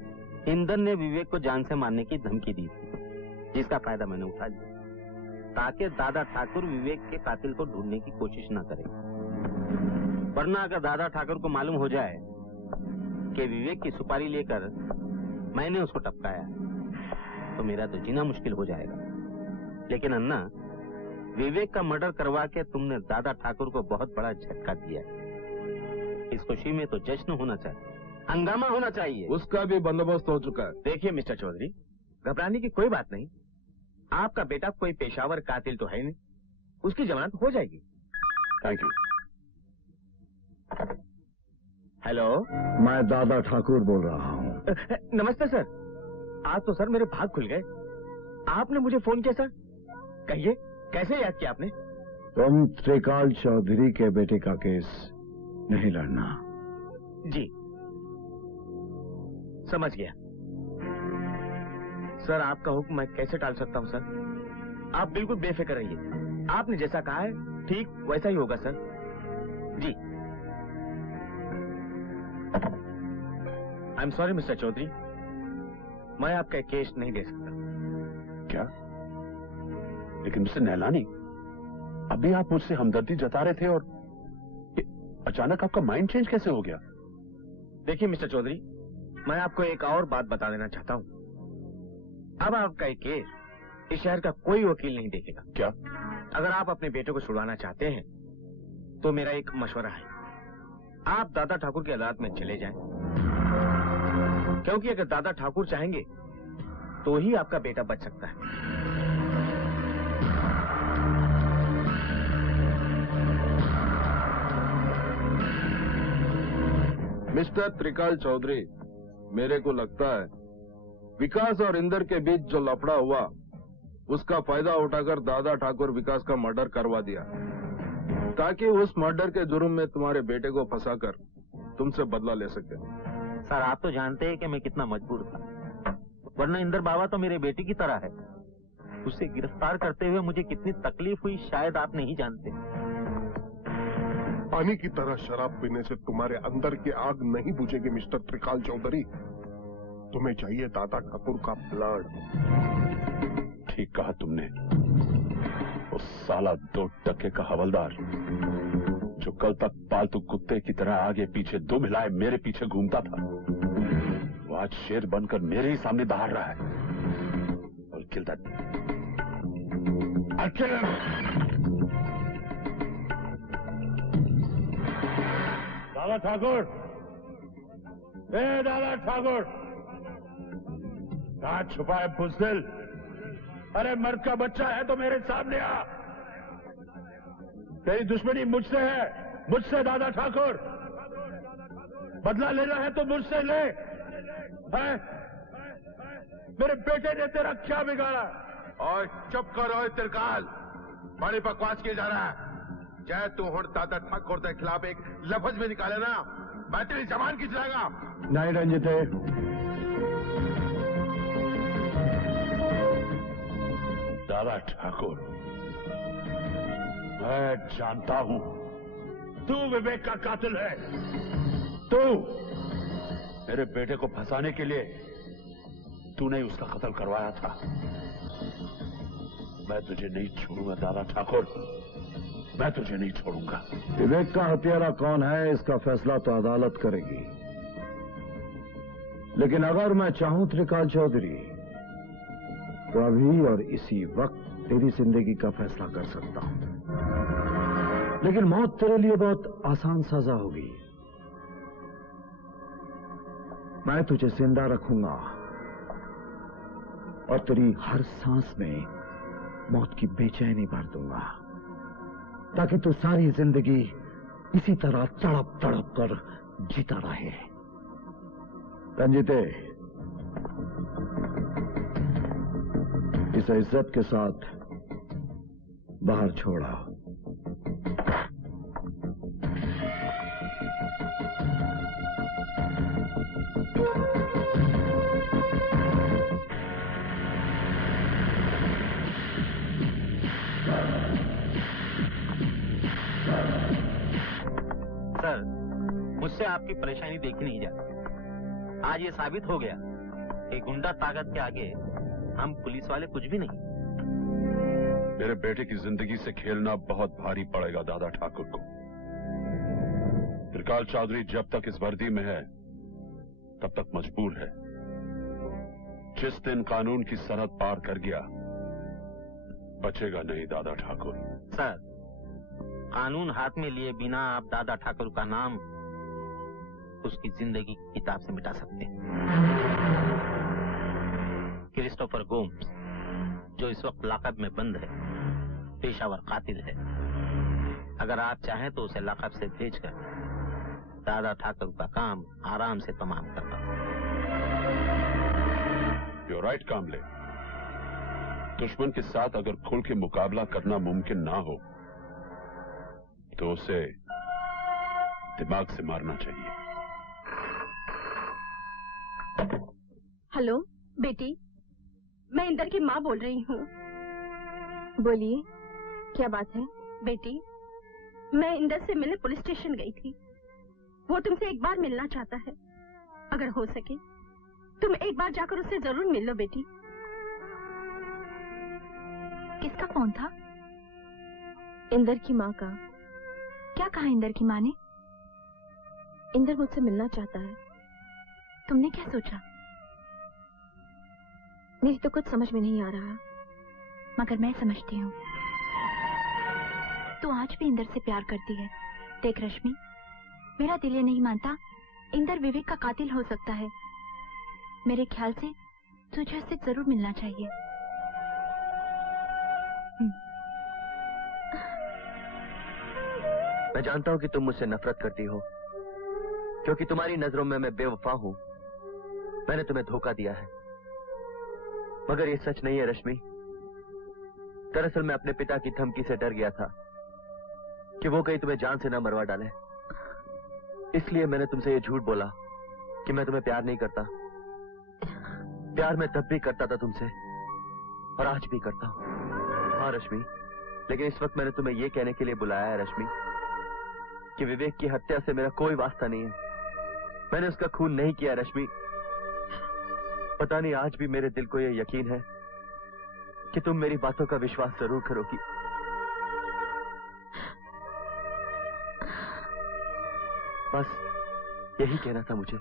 इंदर ने विवेक को जान से मारने की धमकी दी थी, जिसका फायदा मैंने उठा लिया ताकि दादा ठाकुर विवेक के कातिल को ढूंढने की कोशिश न करे। वरना अगर दादा ठाकुर को मालूम हो जाए कि विवेक की सुपारी लेकर मैंने उसको टपकाया तो मेरा तो जीना मुश्किल हो जाएगा। लेकिन अन्ना, विवेक का मर्डर करवा के तुमने दादा ठाकुर को बहुत बड़ा झटका दिया है। इस खुशी में तो जश्न होना चाहिए, हंगामा होना चाहिए। उसका भी बंदोबस्त हो चुका है। देखिए मिस्टर चौधरी, घबराने की कोई बात नहीं। आपका बेटा कोई पेशावर कातिल तो है नहीं, उसकी जमानत हो जाएगी। Thank you. हेलो, मैं दादा ठाकुर बोल रहा हूँ। नमस्ते सर। आज तो सर मेरे भाग खुल गए, आपने मुझे फोन किया सर। कहिए, कैसे याद किया आपने? तुम त्रिकाल चौधरी के बेटे का केस नहीं लड़ना। जी समझ गया सर। आपका हुक्म मैं कैसे टाल सकता हूं सर? आप बिल्कुल बेफिक्र रहिए, आपने जैसा कहा है ठीक वैसा ही होगा सर। जी I am sorry mister Chaudhary, मैं आपका केस नहीं दे सकता। क्या? लेकिन मिस्टर नहलानी, अभी आप मुझसे हमदर्दी जता रहे थे और अचानक आपका माइंड चेंज कैसे हो गया? देखिए मिस्टर चौधरी, मैं आपको एक और बात बता देना चाहता हूं। अब आपका ये केस इस शहर का कोई वकील नहीं देखेगा। क्या? अगर आप अपने बेटे को छुड़वाना चाहते हैं तो मेरा एक मशवरा है, आप दादा ठाकुर की अदालत में चले जाएं, क्योंकि अगर दादा ठाकुर चाहेंगे तो ही आपका बेटा बच सकता है। मिस्टर त्रिकाल चौधरी, मेरे को लगता है विकास और इंदर के बीच जो लफड़ा हुआ उसका फायदा उठाकर दादा ठाकुर विकास का मर्डर करवा दिया, ताकि उस मर्डर के जुर्म में तुम्हारे बेटे को फंसाकर तुमसे बदला ले सके। सर, आप तो जानते हैं कि मैं कितना मजबूर था, वरना इंदर बाबा तो मेरे बेटे की तरह है। उसे गिरफ्तार करते हुए मुझे कितनी तकलीफ हुई शायद आप नहीं जानते। पानी की तरह शराब पीने से तुम्हारे अंदर की आग नहीं बुझेगी मिस्टर त्रिकाल चौधरी। तुम्हें चाहिए दादा ठाकुर का ब्लड। ठीक कहा तुमने। वो साला 2 टके का हवलदार जो कल तक पालतू कुत्ते की तरह आगे पीछे दुम हिलाए मेरे पीछे घूमता था, वो आज शेर बनकर मेरे ही सामने दहाड़ रहा है। और किल दैट। दादा ठाकुर, दादा ठाकुर, कहां छुपा है बुज़दिल? अरे मर्द का बच्चा है तो मेरे सामने आ। तेरी दुश्मनी मुझसे है, मुझसे दादा ठाकुर। बदला लेना है तो मुझसे ले। है? मेरे बेटे ने तेरा क्या बिगाड़ा? और चुप करो त्रिकाल, बड़ी बकवास किए जा रहा है। चाहे तू हुण दादा ठाकुर के खिलाफ एक लफ्ज भी निकाले ना, मैं तेरी जबान खींच लाऊंगा। नहीं रंजिते, दादा ठाकुर, मैं जानता हूं तू विवेक का कातिल है। तू मेरे बेटे को फंसाने के लिए तूने ही उसका कत्ल करवाया था। मैं तुझे नहीं छोड़ूंगा दादा ठाकुर, मैं तुझे नहीं छोड़ूंगा। विवेक का हत्यारा कौन है इसका फैसला तो अदालत करेगी, लेकिन अगर मैं चाहूं त्रिकाल चौधरी तो अभी और इसी वक्त तेरी जिंदगी का फैसला कर सकता हूं। लेकिन मौत तेरे लिए बहुत आसान सजा होगी। मैं तुझे जिंदा रखूंगा और तेरी हर सांस में मौत की बेचैनी भर दूंगा, ताकि तू सारी जिंदगी इसी तरह तड़प तड़प कर जीता रहे। रंजीते, इसे इज्जत के साथ बाहर छोड़ा। सर, मुझसे आपकी परेशानी देखी नहीं जाती। आज ये साबित हो गया कि गुंडा ताकत के आगे हम पुलिस वाले कुछ भी नहीं। मेरे बेटे की जिंदगी से खेलना बहुत भारी पड़ेगा दादा ठाकुर को। त्रिकाल चौधरी जब तक इस वर्दी में है तब तक मजबूर है। जिस दिन कानून की सरहद पार कर गया बचेगा नहीं दादा ठाकुर। सर, कानून हाथ में लिए बिना आप दादा ठाकुर का नाम उसकी जिंदगी की किताब से मिटा सकते हैं। क्रिस्टोफर गोम्स, जो इस वक्त लाकअप में बंद है, पेशावर कातिल है। अगर आप चाहें तो उसे लाकअप से भेजकर दादा ठाकुर का काम आराम से तमाम करवा। यू राइट कामले। दुश्मन के साथ अगर खुल के मुकाबला करना मुमकिन ना हो तो उसे दिमाग से मारना चाहिए। हेलो बेटी, मैं इंदर की माँ बोल रही हूँ। बोलिए, क्या बात है? बेटी, मैं इंदर से मिलने पुलिस स्टेशन गई थी। वो तुमसे एक बार मिलना चाहता है। अगर हो सके तुम एक बार जाकर उससे जरूर मिल लो बेटी। किसका फोन था? इंदर की माँ का। क्या कहा इंदर की माँ ने? इंदर मुझसे मिलना चाहता है। तुमने क्या सोचा? मेरी तो कुछ समझ में नहीं आ रहा, मगर मैं समझती हूँ। तू आज भी इंदर से प्यार करती है। देख रश्मि, मेरा दिल ये नहीं मानता इंदर विवेक का कातिल हो सकता है। मेरे ख्याल से तुझे उससे जरूर मिलना चाहिए। मैं जानता हूं कि तुम मुझसे नफरत करती हो, क्योंकि तुम्हारी नजरों में मैं बेवफा हूं। मैंने तुम्हें धोखा दिया है, मगर ये सच नहीं है रश्मि। दरअसल मैं अपने पिता की धमकी से डर गया था कि वो कहीं तुम्हें जान से ना मरवा डाले। इसलिए मैंने तुमसे ये झूठ बोला कि मैं तुम्हें प्यार नहीं करता। प्यार मैं तब भी करता था तुमसे, और आज भी करता हूं। हाँ रश्मि, लेकिन इस वक्त मैंने तुम्हें ये कहने के लिए बुलाया है रश्मि कि विवेक की हत्या से मेरा कोई वास्ता नहीं है। मैंने उसका खून नहीं किया रश्मि। पता नहीं आज भी मेरे दिल को यह यकीन है कि तुम मेरी बातों का विश्वास जरूर करोगी। बस यही कहना था मुझे।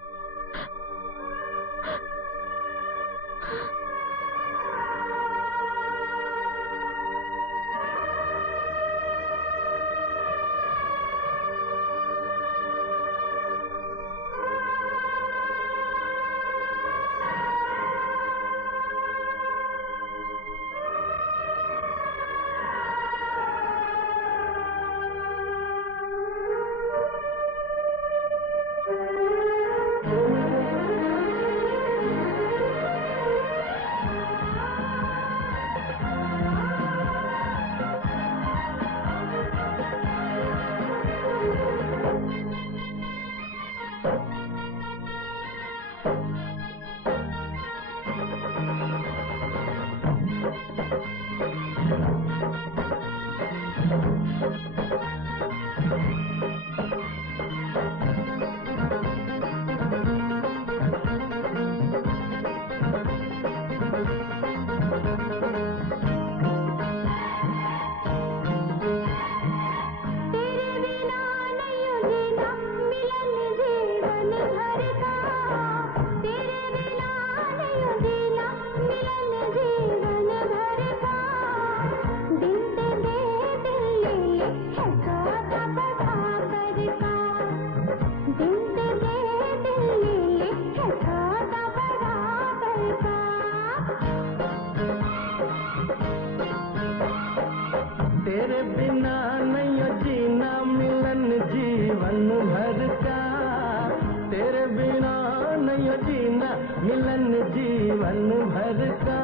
मिलन जीवन भर का।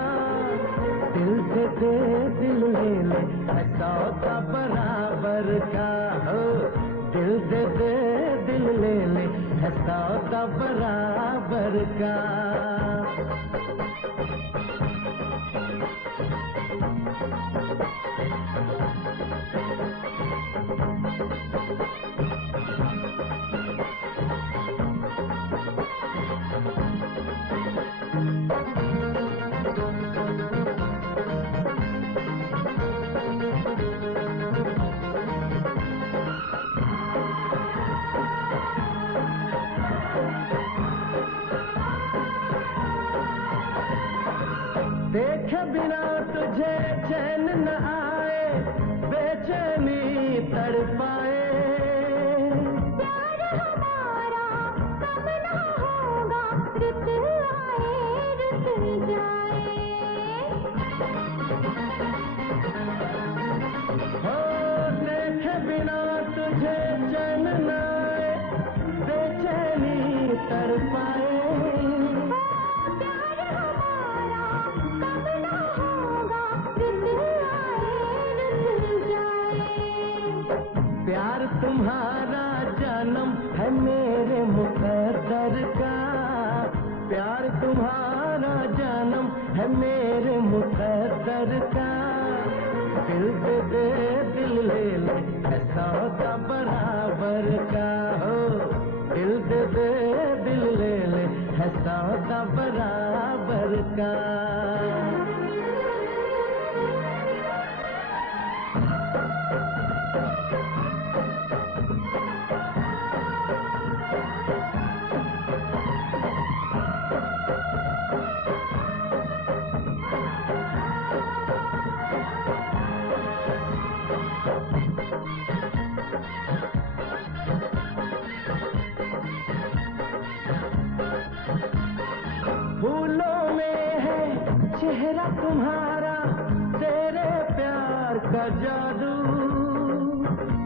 दिल दे दे दिल ले ले है सौदा बराबर का हो। दिल दे दे दिल ले ले है सौदा बराबर का। देखे बिना तुझे चैन न आए, बेचैनी तड़पाए। प्यार हमारा कम न होगा, रुत आए रुत जाए। हो देखे बिना तुझे चैन न आए, बेचैनी तड़पाए। प्यार तुम्हारा जन्म है मेरे मुकद्दर का। प्यार तुम्हारा जन्म है मेरे मुकद्दर का। दिल दे दे दिल ले ले है सौदा बराबर का हो। दिल दे दे दिल ले ले है सौदा बराबर का। फूलों में है चेहरा तुम्हारा, तेरे प्यार का जादू।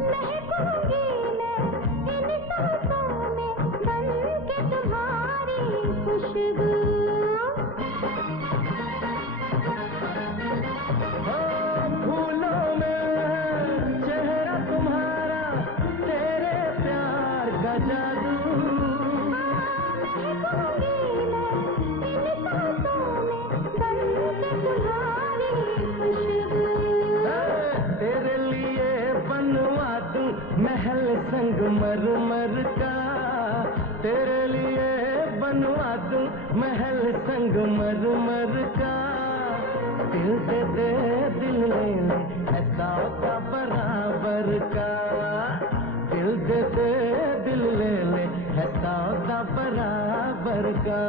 महकूंगी मैं इन सांसों में, बन के तुम्हारी खुशबू। फूलों में है चेहरा तुम्हारा, तेरे प्यार का जादू। तेरे लिए बनवा दूं महल संगमरमर का। तेरे लिए बनवा दूं महल संगमरमर का। दिल दे दे दिल ले ले है सौदा बराबर का। दिल दे दे दिल ले ले है सौदा बराबर का।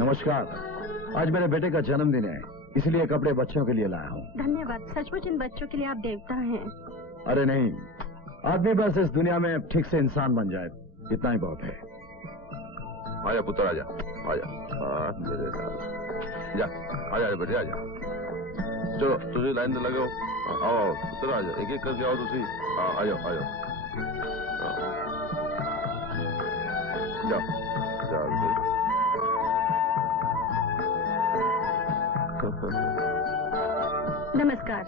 नमस्कार। आज मेरे बेटे का जन्मदिन है, इसलिए कपड़े बच्चों के लिए लाया हूँ। धन्यवाद। सचमुच इन बच्चों के लिए आप देवता हैं। अरे नहीं, आदमी बस इस दुनिया में ठीक से इंसान बन जाए, इतना ही बहुत है। आजा पुत्र आजा, आजा मेरे साथ जा, आजा बेटे आजा। चलो तुझे लाइन में लगे हो, आओ पुत्र आजा, एक एक करके आओ तुसी। आ जाओ आ जाओ, जाओ जाओ। नमस्कार।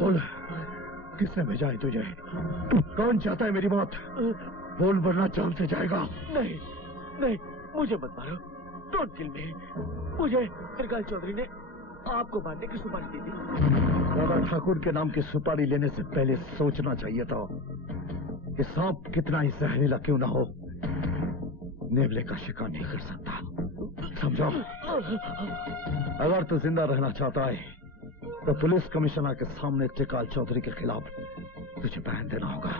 बोल, किसने भेजा है तुझे? कौन चाहता है मेरी मौत? बोल वरना जान से जाएगा। नहीं नहीं, मुझे मत मारो, डोंट किल मी। मुझे त्रिकाल चौधरी ने आपको मारने की सुपारी दी थी। दादा ठाकुर के नाम की सुपारी लेने से पहले सोचना चाहिए था कि सांप कितना ही जहरीला क्यों ना हो, नेवले का शिकार नहीं कर सकता। समझो, अगर तू जिंदा रहना चाहता है तो पुलिस कमिश्नर के सामने त्रिकाल चौधरी के खिलाफ तुझे बयान देना होगा।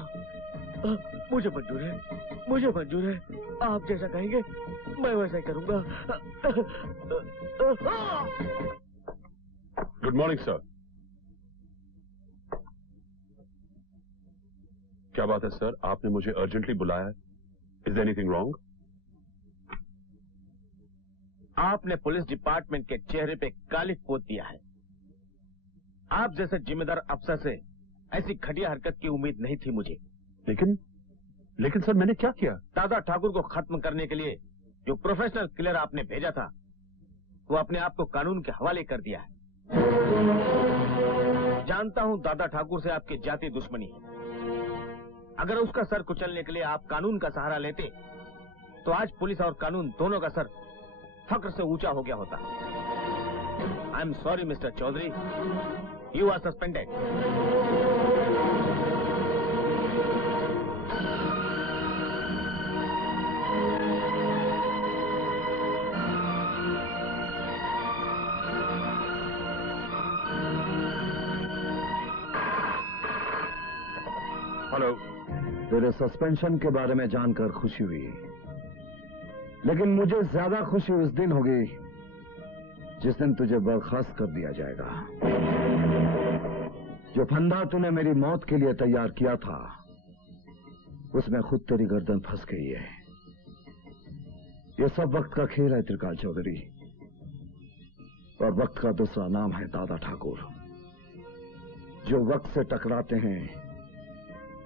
मुझे मंजूर है, मुझे मंजूर है। आप जैसा कहेंगे मैं वैसा ही करूंगा। Good morning sir. क्या बात है सर, आपने मुझे अर्जेंटली बुलाया है? Is anything wrong? आपने पुलिस डिपार्टमेंट के चेहरे पे कालिख पोत दिया है। आप जैसे जिम्मेदार अफसर से ऐसी घटिया हरकत की उम्मीद नहीं थी मुझे। लेकिन सर मैंने क्या किया? दादा ठाकुर को खत्म करने के लिए जो प्रोफेशनल किलर आपने भेजा था वो अपने आप को कानून के हवाले कर दिया है। जानता हूं दादा ठाकुर से आपकी जाति दुश्मनी है। अगर उसका सर कुचलने के लिए आप कानून का सहारा लेते तो आज पुलिस और कानून दोनों का सर फक्र से ऊंचा हो गया होता। I am sorry mister Chaudhary, you are suspended. Hello. तेरे सस्पेंशन के बारे में जानकर खुशी हुई, लेकिन मुझे ज्यादा खुशी उस दिन होगी जिस दिन तुझे बर्खास्त कर दिया जाएगा। जो फंदा तूने मेरी मौत के लिए तैयार किया था उसमें खुद तेरी गर्दन फंस गई है। ये सब वक्त का खेल है त्रिकाल चौधरी, और वक्त का दूसरा नाम है दादा ठाकुर। जो वक्त से टकराते हैं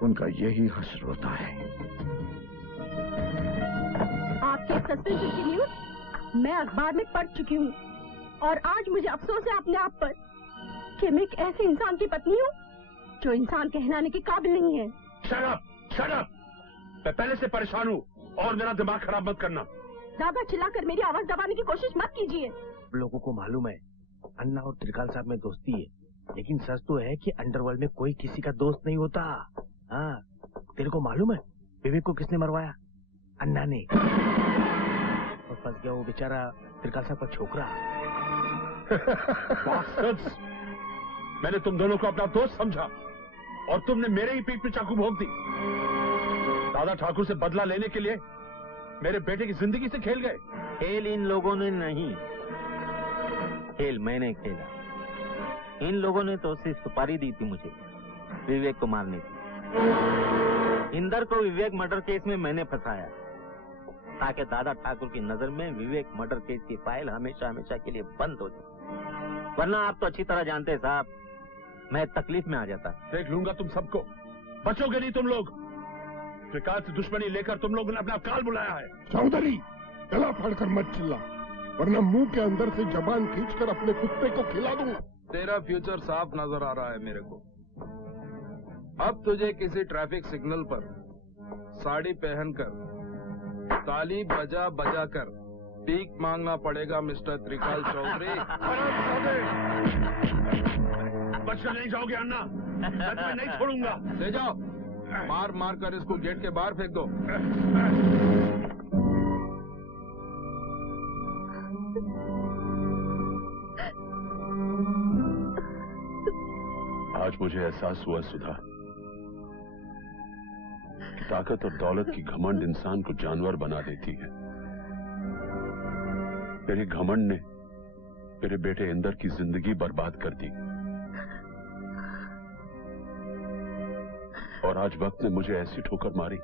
उनका यही हश्र होता है। आपके सस्पेंशन की न्यूज मैं अखबार में पढ़ चुकी हूँ, और आज मुझे अफसोस है अपने आप पर कि मैं एक ऐसे इंसान की पत्नी हूँ जो इंसान कहलाने के काबिल नहीं है। Shut up! मैं पहले से परेशान हूँ और मेरा दिमाग खराब मत करना। ज्यादा चिल्लाकर मेरी आवाज दबाने की कोशिश मत कीजिए। लोगों को मालूम है अन्ना और त्रिकाल साहब में दोस्ती है, लेकिन सच तो है कि अंडरवर्ल्ड में कोई किसी का दोस्त नहीं होता। हाँ, तेरे को मालूम है विवेक को किसने मरवाया? अन्ना ने। और फंस गया वो बेचारा त्रिकाल साहब का छोकरा। मैंने तुम दोनों को अपना दोस्त समझा और तुमने मेरे ही पीठ पे चाकू भोंक दी। दादा ठाकुर से बदला लेने के लिए मेरे बेटे की जिंदगी से खेल गए। खेल इन लोगों ने नहीं, खेल मैंने खेला। इन लोगों ने तो सिर्फ सुपारी दी थी मुझे विवेक को मारने की। इंदर को विवेक मर्डर केस में मैंने फंसाया ताकि दादा ठाकुर की नजर में विवेक मर्डर केस की फाइल हमेशा हमेशा के लिए बंद हो जाए। वरना आप तो अच्छी तरह जानते हैं साहब, मैं तकलीफ में आ जाता। देख लूंगा तुम सबको, बचोगे नहीं तुम लोग। त्रिकाल से दुश्मनी लेकर तुम लोगों ने अपना काल बुलाया है। चौधरी, गला फाड़कर मत चिल्ला, वरना मुंह के अंदर से जबान खींचकर अपने कुत्ते को खिला दूंगा। तेरा फ्यूचर साफ नजर आ रहा है मेरे को। अब तुझे किसी ट्रैफिक सिग्नल पर साड़ी पहनकर ताली बजा बजा कर भीख मांगना पड़ेगा मिस्टर त्रिकाल चौधरी। बचकर नहीं जाओगे अन्ना, मैं तुम्हें नहीं छोड़ूंगा। ले जाओ, मार मार कर इसको गेट के बाहर फेंक दो। आज मुझे एहसास हुआ सुधा कि ताकत और दौलत की घमंड इंसान को जानवर बना देती है। मेरे घमंड ने मेरे बेटे इंदर की जिंदगी बर्बाद कर दी और आज वक्त ने मुझे ऐसी ठोकर मारी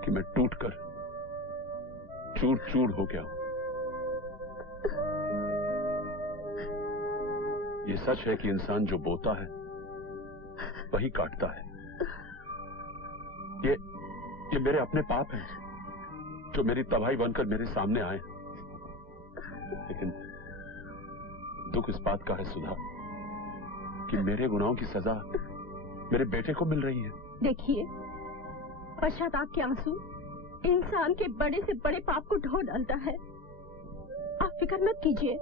कि मैं टूटकर चूर चूर हो गया हूं। ये सच है कि इंसान जो बोता है वही काटता है। ये मेरे अपने पाप हैं जो मेरी तबाही बनकर मेरे सामने आए। लेकिन दुख इस बात का है सुधा कि मेरे गुनाहों की सजा मेरे बेटे को मिल रही है। देखिए, पश्चाताप के आंसू इंसान के बड़े से बड़े पाप को ढो डालता है। आप फिक्र मत कीजिए,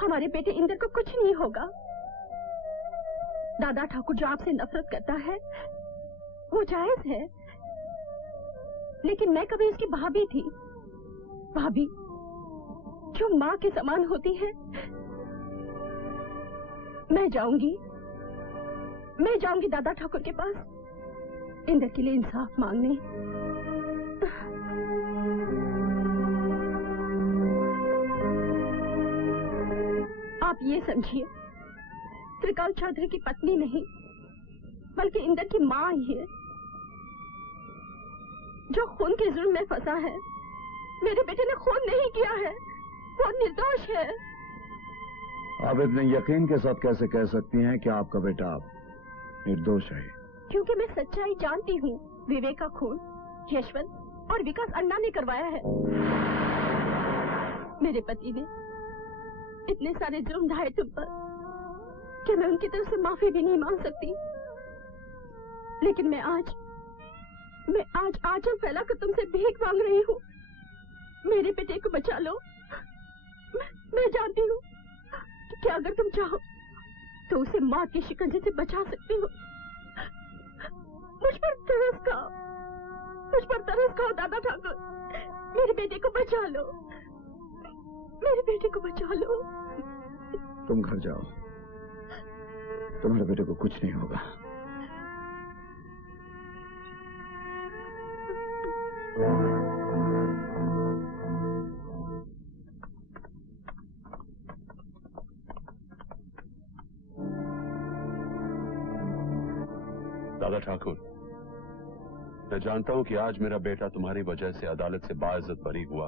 हमारे बेटे इंदर को कुछ नहीं होगा। दादा ठाकुर जो आपसे नफरत करता है वो जायज है, लेकिन मैं कभी इसकी भाभी थी, भाभी जो माँ के समान होती है। मैं जाऊंगी दादा ठाकुर के पास इंदर के लिए इंसाफ मांगने। आप ये समझिए, त्रिकाल चौधरी की पत्नी नहीं बल्कि इंदर की माँ ही है जो खून के जुल्म में फंसा है। मेरे बेटे ने खून नहीं किया है, वो निर्दोष है। आप इतने यकीन के साथ कैसे कह सकती हैं कि आपका बेटा निर्दोष है? क्योंकि मैं सच्चाई जानती हूँ। विवेक का खून यशवंत और विकास अन्ना ने करवाया है। मेरे पति ने इतने सारे जुर्म ढाए तुम पर कि मैं उनकी तरफ से माफी भी नहीं मांग सकती। लेकिन मैं आज आंचल फैलाकर तुमसे भीख मांग रही हूँ। मेरे बेटे को बचा लो। मैं जानती हूँ कि अगर तुम चाहो तो उसे मौत के शिकंजे से बचा सकते हो। मुझ पर तरस खाओ दादा ठाकुर। मेरे बेटे को बचा लो, मेरे बेटे को बचा लो। तुम घर जाओ, तुम्हारे बेटे को कुछ नहीं होगा। दादा ठाकुर, मैं जानता हूं कि आज मेरा बेटा तुम्हारी वजह से अदालत से बाइज्जत बरी हुआ।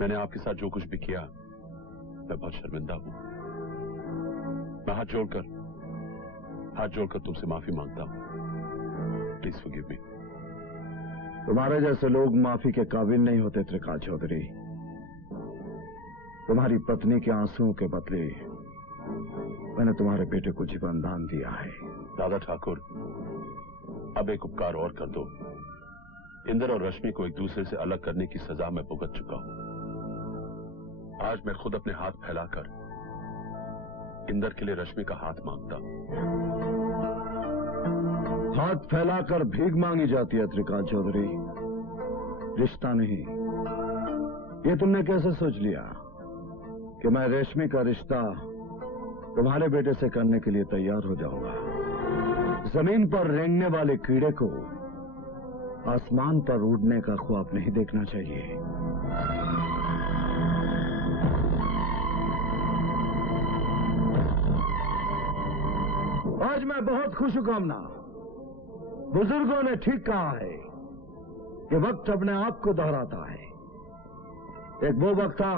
मैंने आपके साथ जो कुछ भी किया मैं बहुत शर्मिंदा हूं। मैं हाथ जोड़कर तुमसे माफी मांगता हूं। Please forgive me. तुम्हारे जैसे लोग माफी के काबिल नहीं होते त्रिकाल चौधरी। तुम्हारी पत्नी के आंसुओं के बदले मैंने तुम्हारे बेटे को जीवन दान दिया है। दादा ठाकुर, अब एक उपकार और कर दो। इंदर और रश्मि को एक दूसरे से अलग करने की सजा मैं भुगत चुका हूं। आज मैं खुद अपने हाथ फैलाकर इंदर के लिए रश्मि का हाथ मांगता हूं। हाथ फैलाकर भीख मांगी जाती है त्रिकाल चौधरी, रिश्ता नहीं। ये तुमने कैसे सोच लिया कि मैं रश्मि का रिश्ता तुम्हारे बेटे से करने के लिए तैयार हो जाऊंगा? जमीन पर रेंगने वाले कीड़े को आसमान पर उड़ने का ख्वाब नहीं देखना चाहिए। आज मैं बहुत खुश हूं कामना। बुजुर्गों ने ठीक कहा है कि वक्त अपने आप को दोहराता है। एक वो वक्त था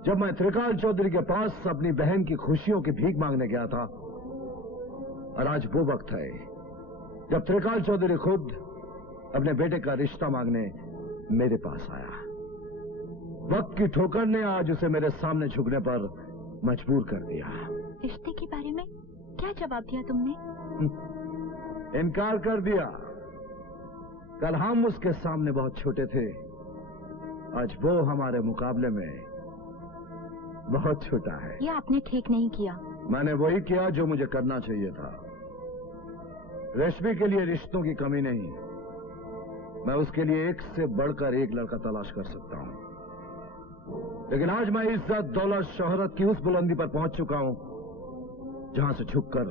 जब मैं त्रिकाल चौधरी के पास अपनी बहन की खुशियों की भीख मांगने गया था, और आज वो वक्त है जब त्रिकाल चौधरी खुद अपने बेटे का रिश्ता मांगने मेरे पास आया। वक्त की ठोकर ने आज उसे मेरे सामने झुकने पर मजबूर कर दिया। रिश्ते के बारे में क्या जवाब दिया तुमने? इनकार कर दिया। कल हम उसके सामने बहुत छोटे थे, आज वो हमारे मुकाबले में बहुत छोटा है। ये आपने ठीक नहीं किया। मैंने वही किया जो मुझे करना चाहिए था। रेशमी के लिए रिश्तों की कमी नहीं, मैं उसके लिए एक से बढ़कर एक लड़का तलाश कर सकता हूं। लेकिन आज मैं इज्जत, दौलत, शोहरत की उस बुलंदी पर पहुंच चुका हूं जहां से झुककर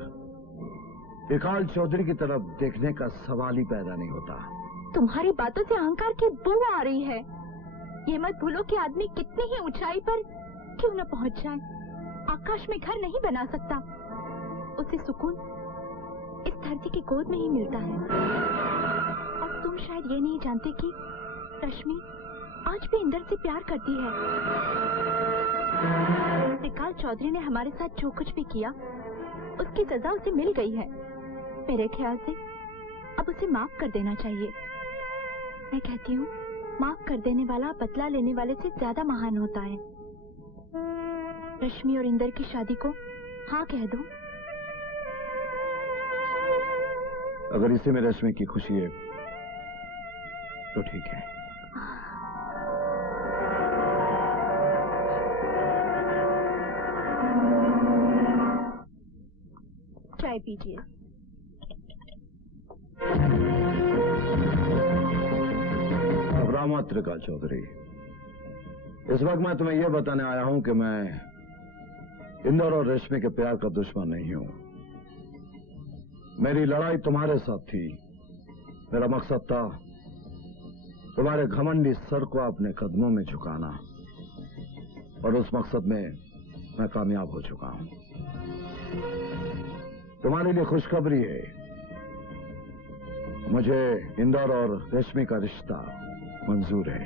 त्रिकाल चौधरी की तरफ देखने का सवाल ही पैदा नहीं होता। तुम्हारी बातों से अहंकार की बू आ रही है। ये मत भूलो कि आदमी कितनी ही ऊंचाई पर क्यों न पहुंच जाए, आकाश में घर नहीं बना सकता। उसे सुकून इस धरती की गोद में ही मिलता है। और तुम शायद ये नहीं जानते कि रश्मि आज भी इंदर से प्यार करती है। त्रिकाल चौधरी ने हमारे साथ जो कुछ भी किया उसकी सजा उसे मिल गई है। मेरे ख्याल से अब उसे माफ कर देना चाहिए। मैं कहती हूँ माफ कर देने वाला बदला लेने वाले से ज्यादा महान होता है। रश्मि और इंदर की शादी को हाँ कह दो। अगर इसी में रश्मि की खुशी है तो ठीक है। चाय पीजिए। घबराओ मत त्रिकाल चौधरी, इस वक्त मैं तुम्हें यह बताने आया हूं कि मैं इंदर और रेशमी के प्यार का दुश्मन नहीं हूं। मेरी लड़ाई तुम्हारे साथ थी। मेरा मकसद था तुम्हारे घमंडी सर को अपने कदमों में झुकाना, और उस मकसद में मैं कामयाब हो चुका हूं। तुम्हारे लिए खुशखबरी है, मुझे इंदर और रेशमी का रिश्ता मंजूर है।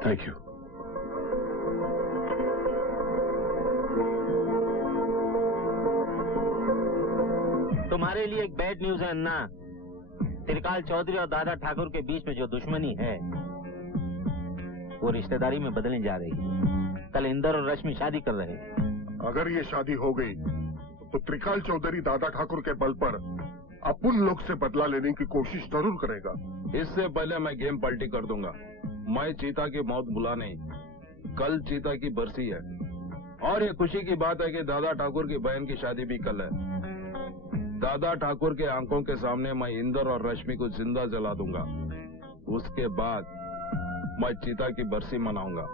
Thank you. तुम्हारे लिए एक बैड न्यूज है अन्ना। त्रिकाल चौधरी और दादा ठाकुर के बीच में जो दुश्मनी है वो रिश्तेदारी में बदलने जा रही है। कल इंदर और रश्मि शादी कर रहे हैं। अगर ये शादी हो गई तो त्रिकाल चौधरी दादा ठाकुर के बल पर अपन लोग से बदला लेने की कोशिश जरूर करेगा। इससे पहले मैं गेम पलटी कर दूंगा। मैं चीता की मौत बुला नहीं, कल चीता की बरसी है। और ये खुशी की बात है कि दादा ठाकुर की बहन की शादी भी कल है। दादा ठाकुर के आंखों के सामने मैं इंदर और रश्मि को जिंदा जला दूंगा। उसके बाद मैं चीता की बरसी मनाऊंगा।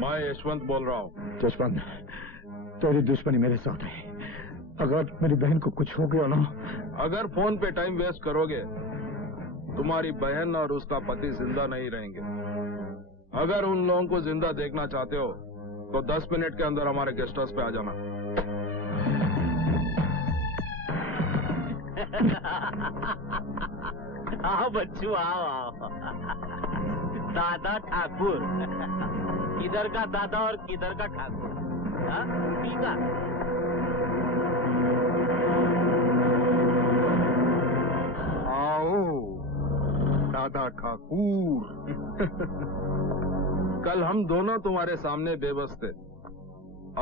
मैं यशवंत बोल रहा हूँ। यशवंत, तेरी दुश्मनी मेरे साथ है। अगर मेरी बहन को कुछ हो गया ना। अगर फोन पे टाइम वेस्ट करोगे तुम्हारी बहन और उसका पति जिंदा नहीं रहेंगे। अगर उन लोगों को जिंदा देखना चाहते हो तो 10 मिनट के अंदर हमारे गेस्ट हाउस पे आ जाना। आओ बच्चू, आओ आओ। दादा ठाकुर, किधर का दादा और किधर का ठाकुर? हाँ? ठीक है। आओ दादा ठाकुर। कल हम दोनों तुम्हारे सामने बेबस थे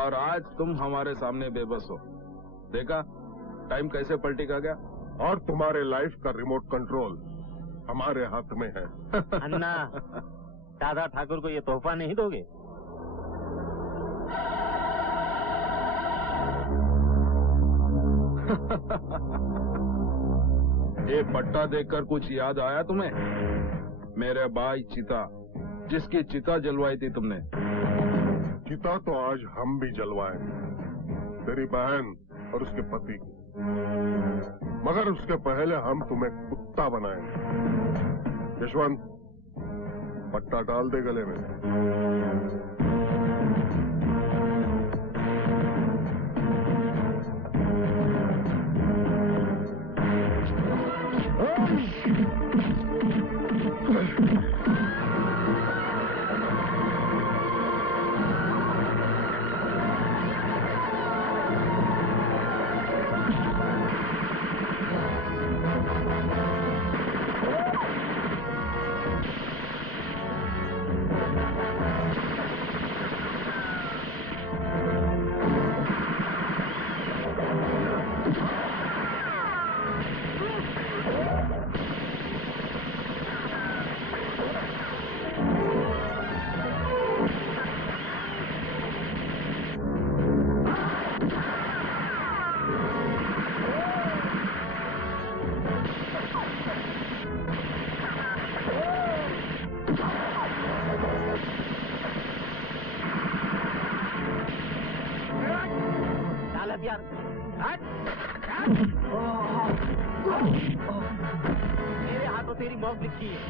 और आज तुम हमारे सामने बेबस हो। देखा टाइम कैसे पलटी का गया। और तुम्हारे लाइफ का रिमोट कंट्रोल हमारे हाथ में है। अन्ना, दादा ठाकुर को ये तोहफा नहीं दोगे? ये पट्टा देखकर कुछ याद आया तुम्हें? मेरे भाई चिता, जिसकी चिता जलवाई थी तुमने। चिता तो आज हम भी जलवाए, तेरी बहन और उसके पति की। मगर उसके पहले हम तुम्हें कुत्ता बनाएंगे। यशवंत, पट्टा डाल दे गले में। हथियार। मेरे हाथों तेरी मौत लिखी है।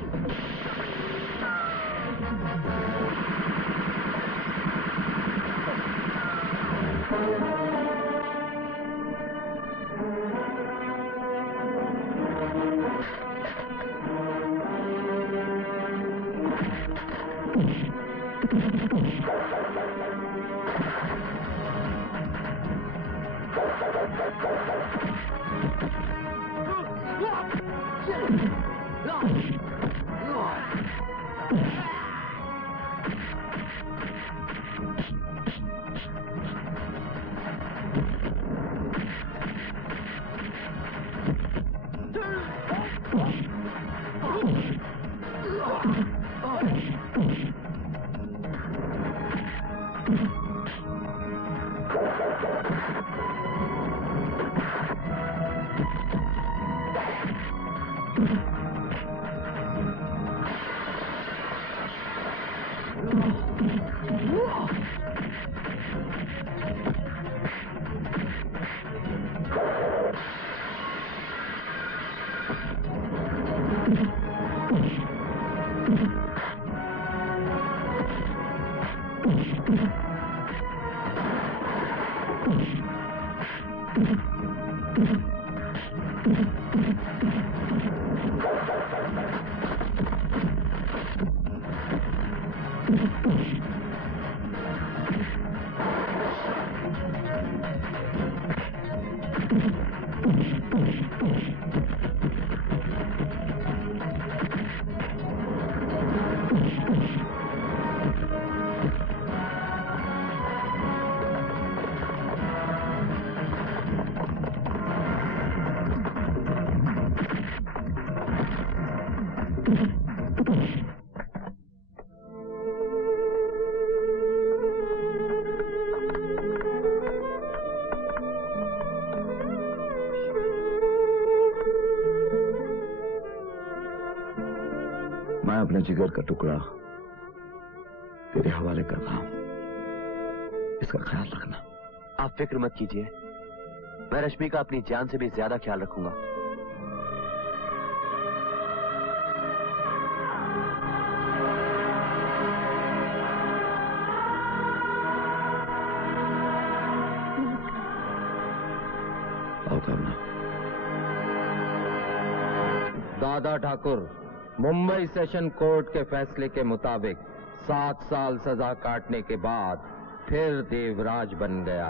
मैं अपने जिगर का टुकड़ा तेरे हवाले कर रहा हूं, इसका ख्याल रखना। आप फिक्र मत कीजिए, मैं रश्मि का अपनी जान से भी ज्यादा ख्याल रखूंगा। दादा ठाकुर, मुंबई सेशन कोर्ट के फैसले के मुताबिक 7 साल सजा काटने के बाद फिर देवराज बन गया।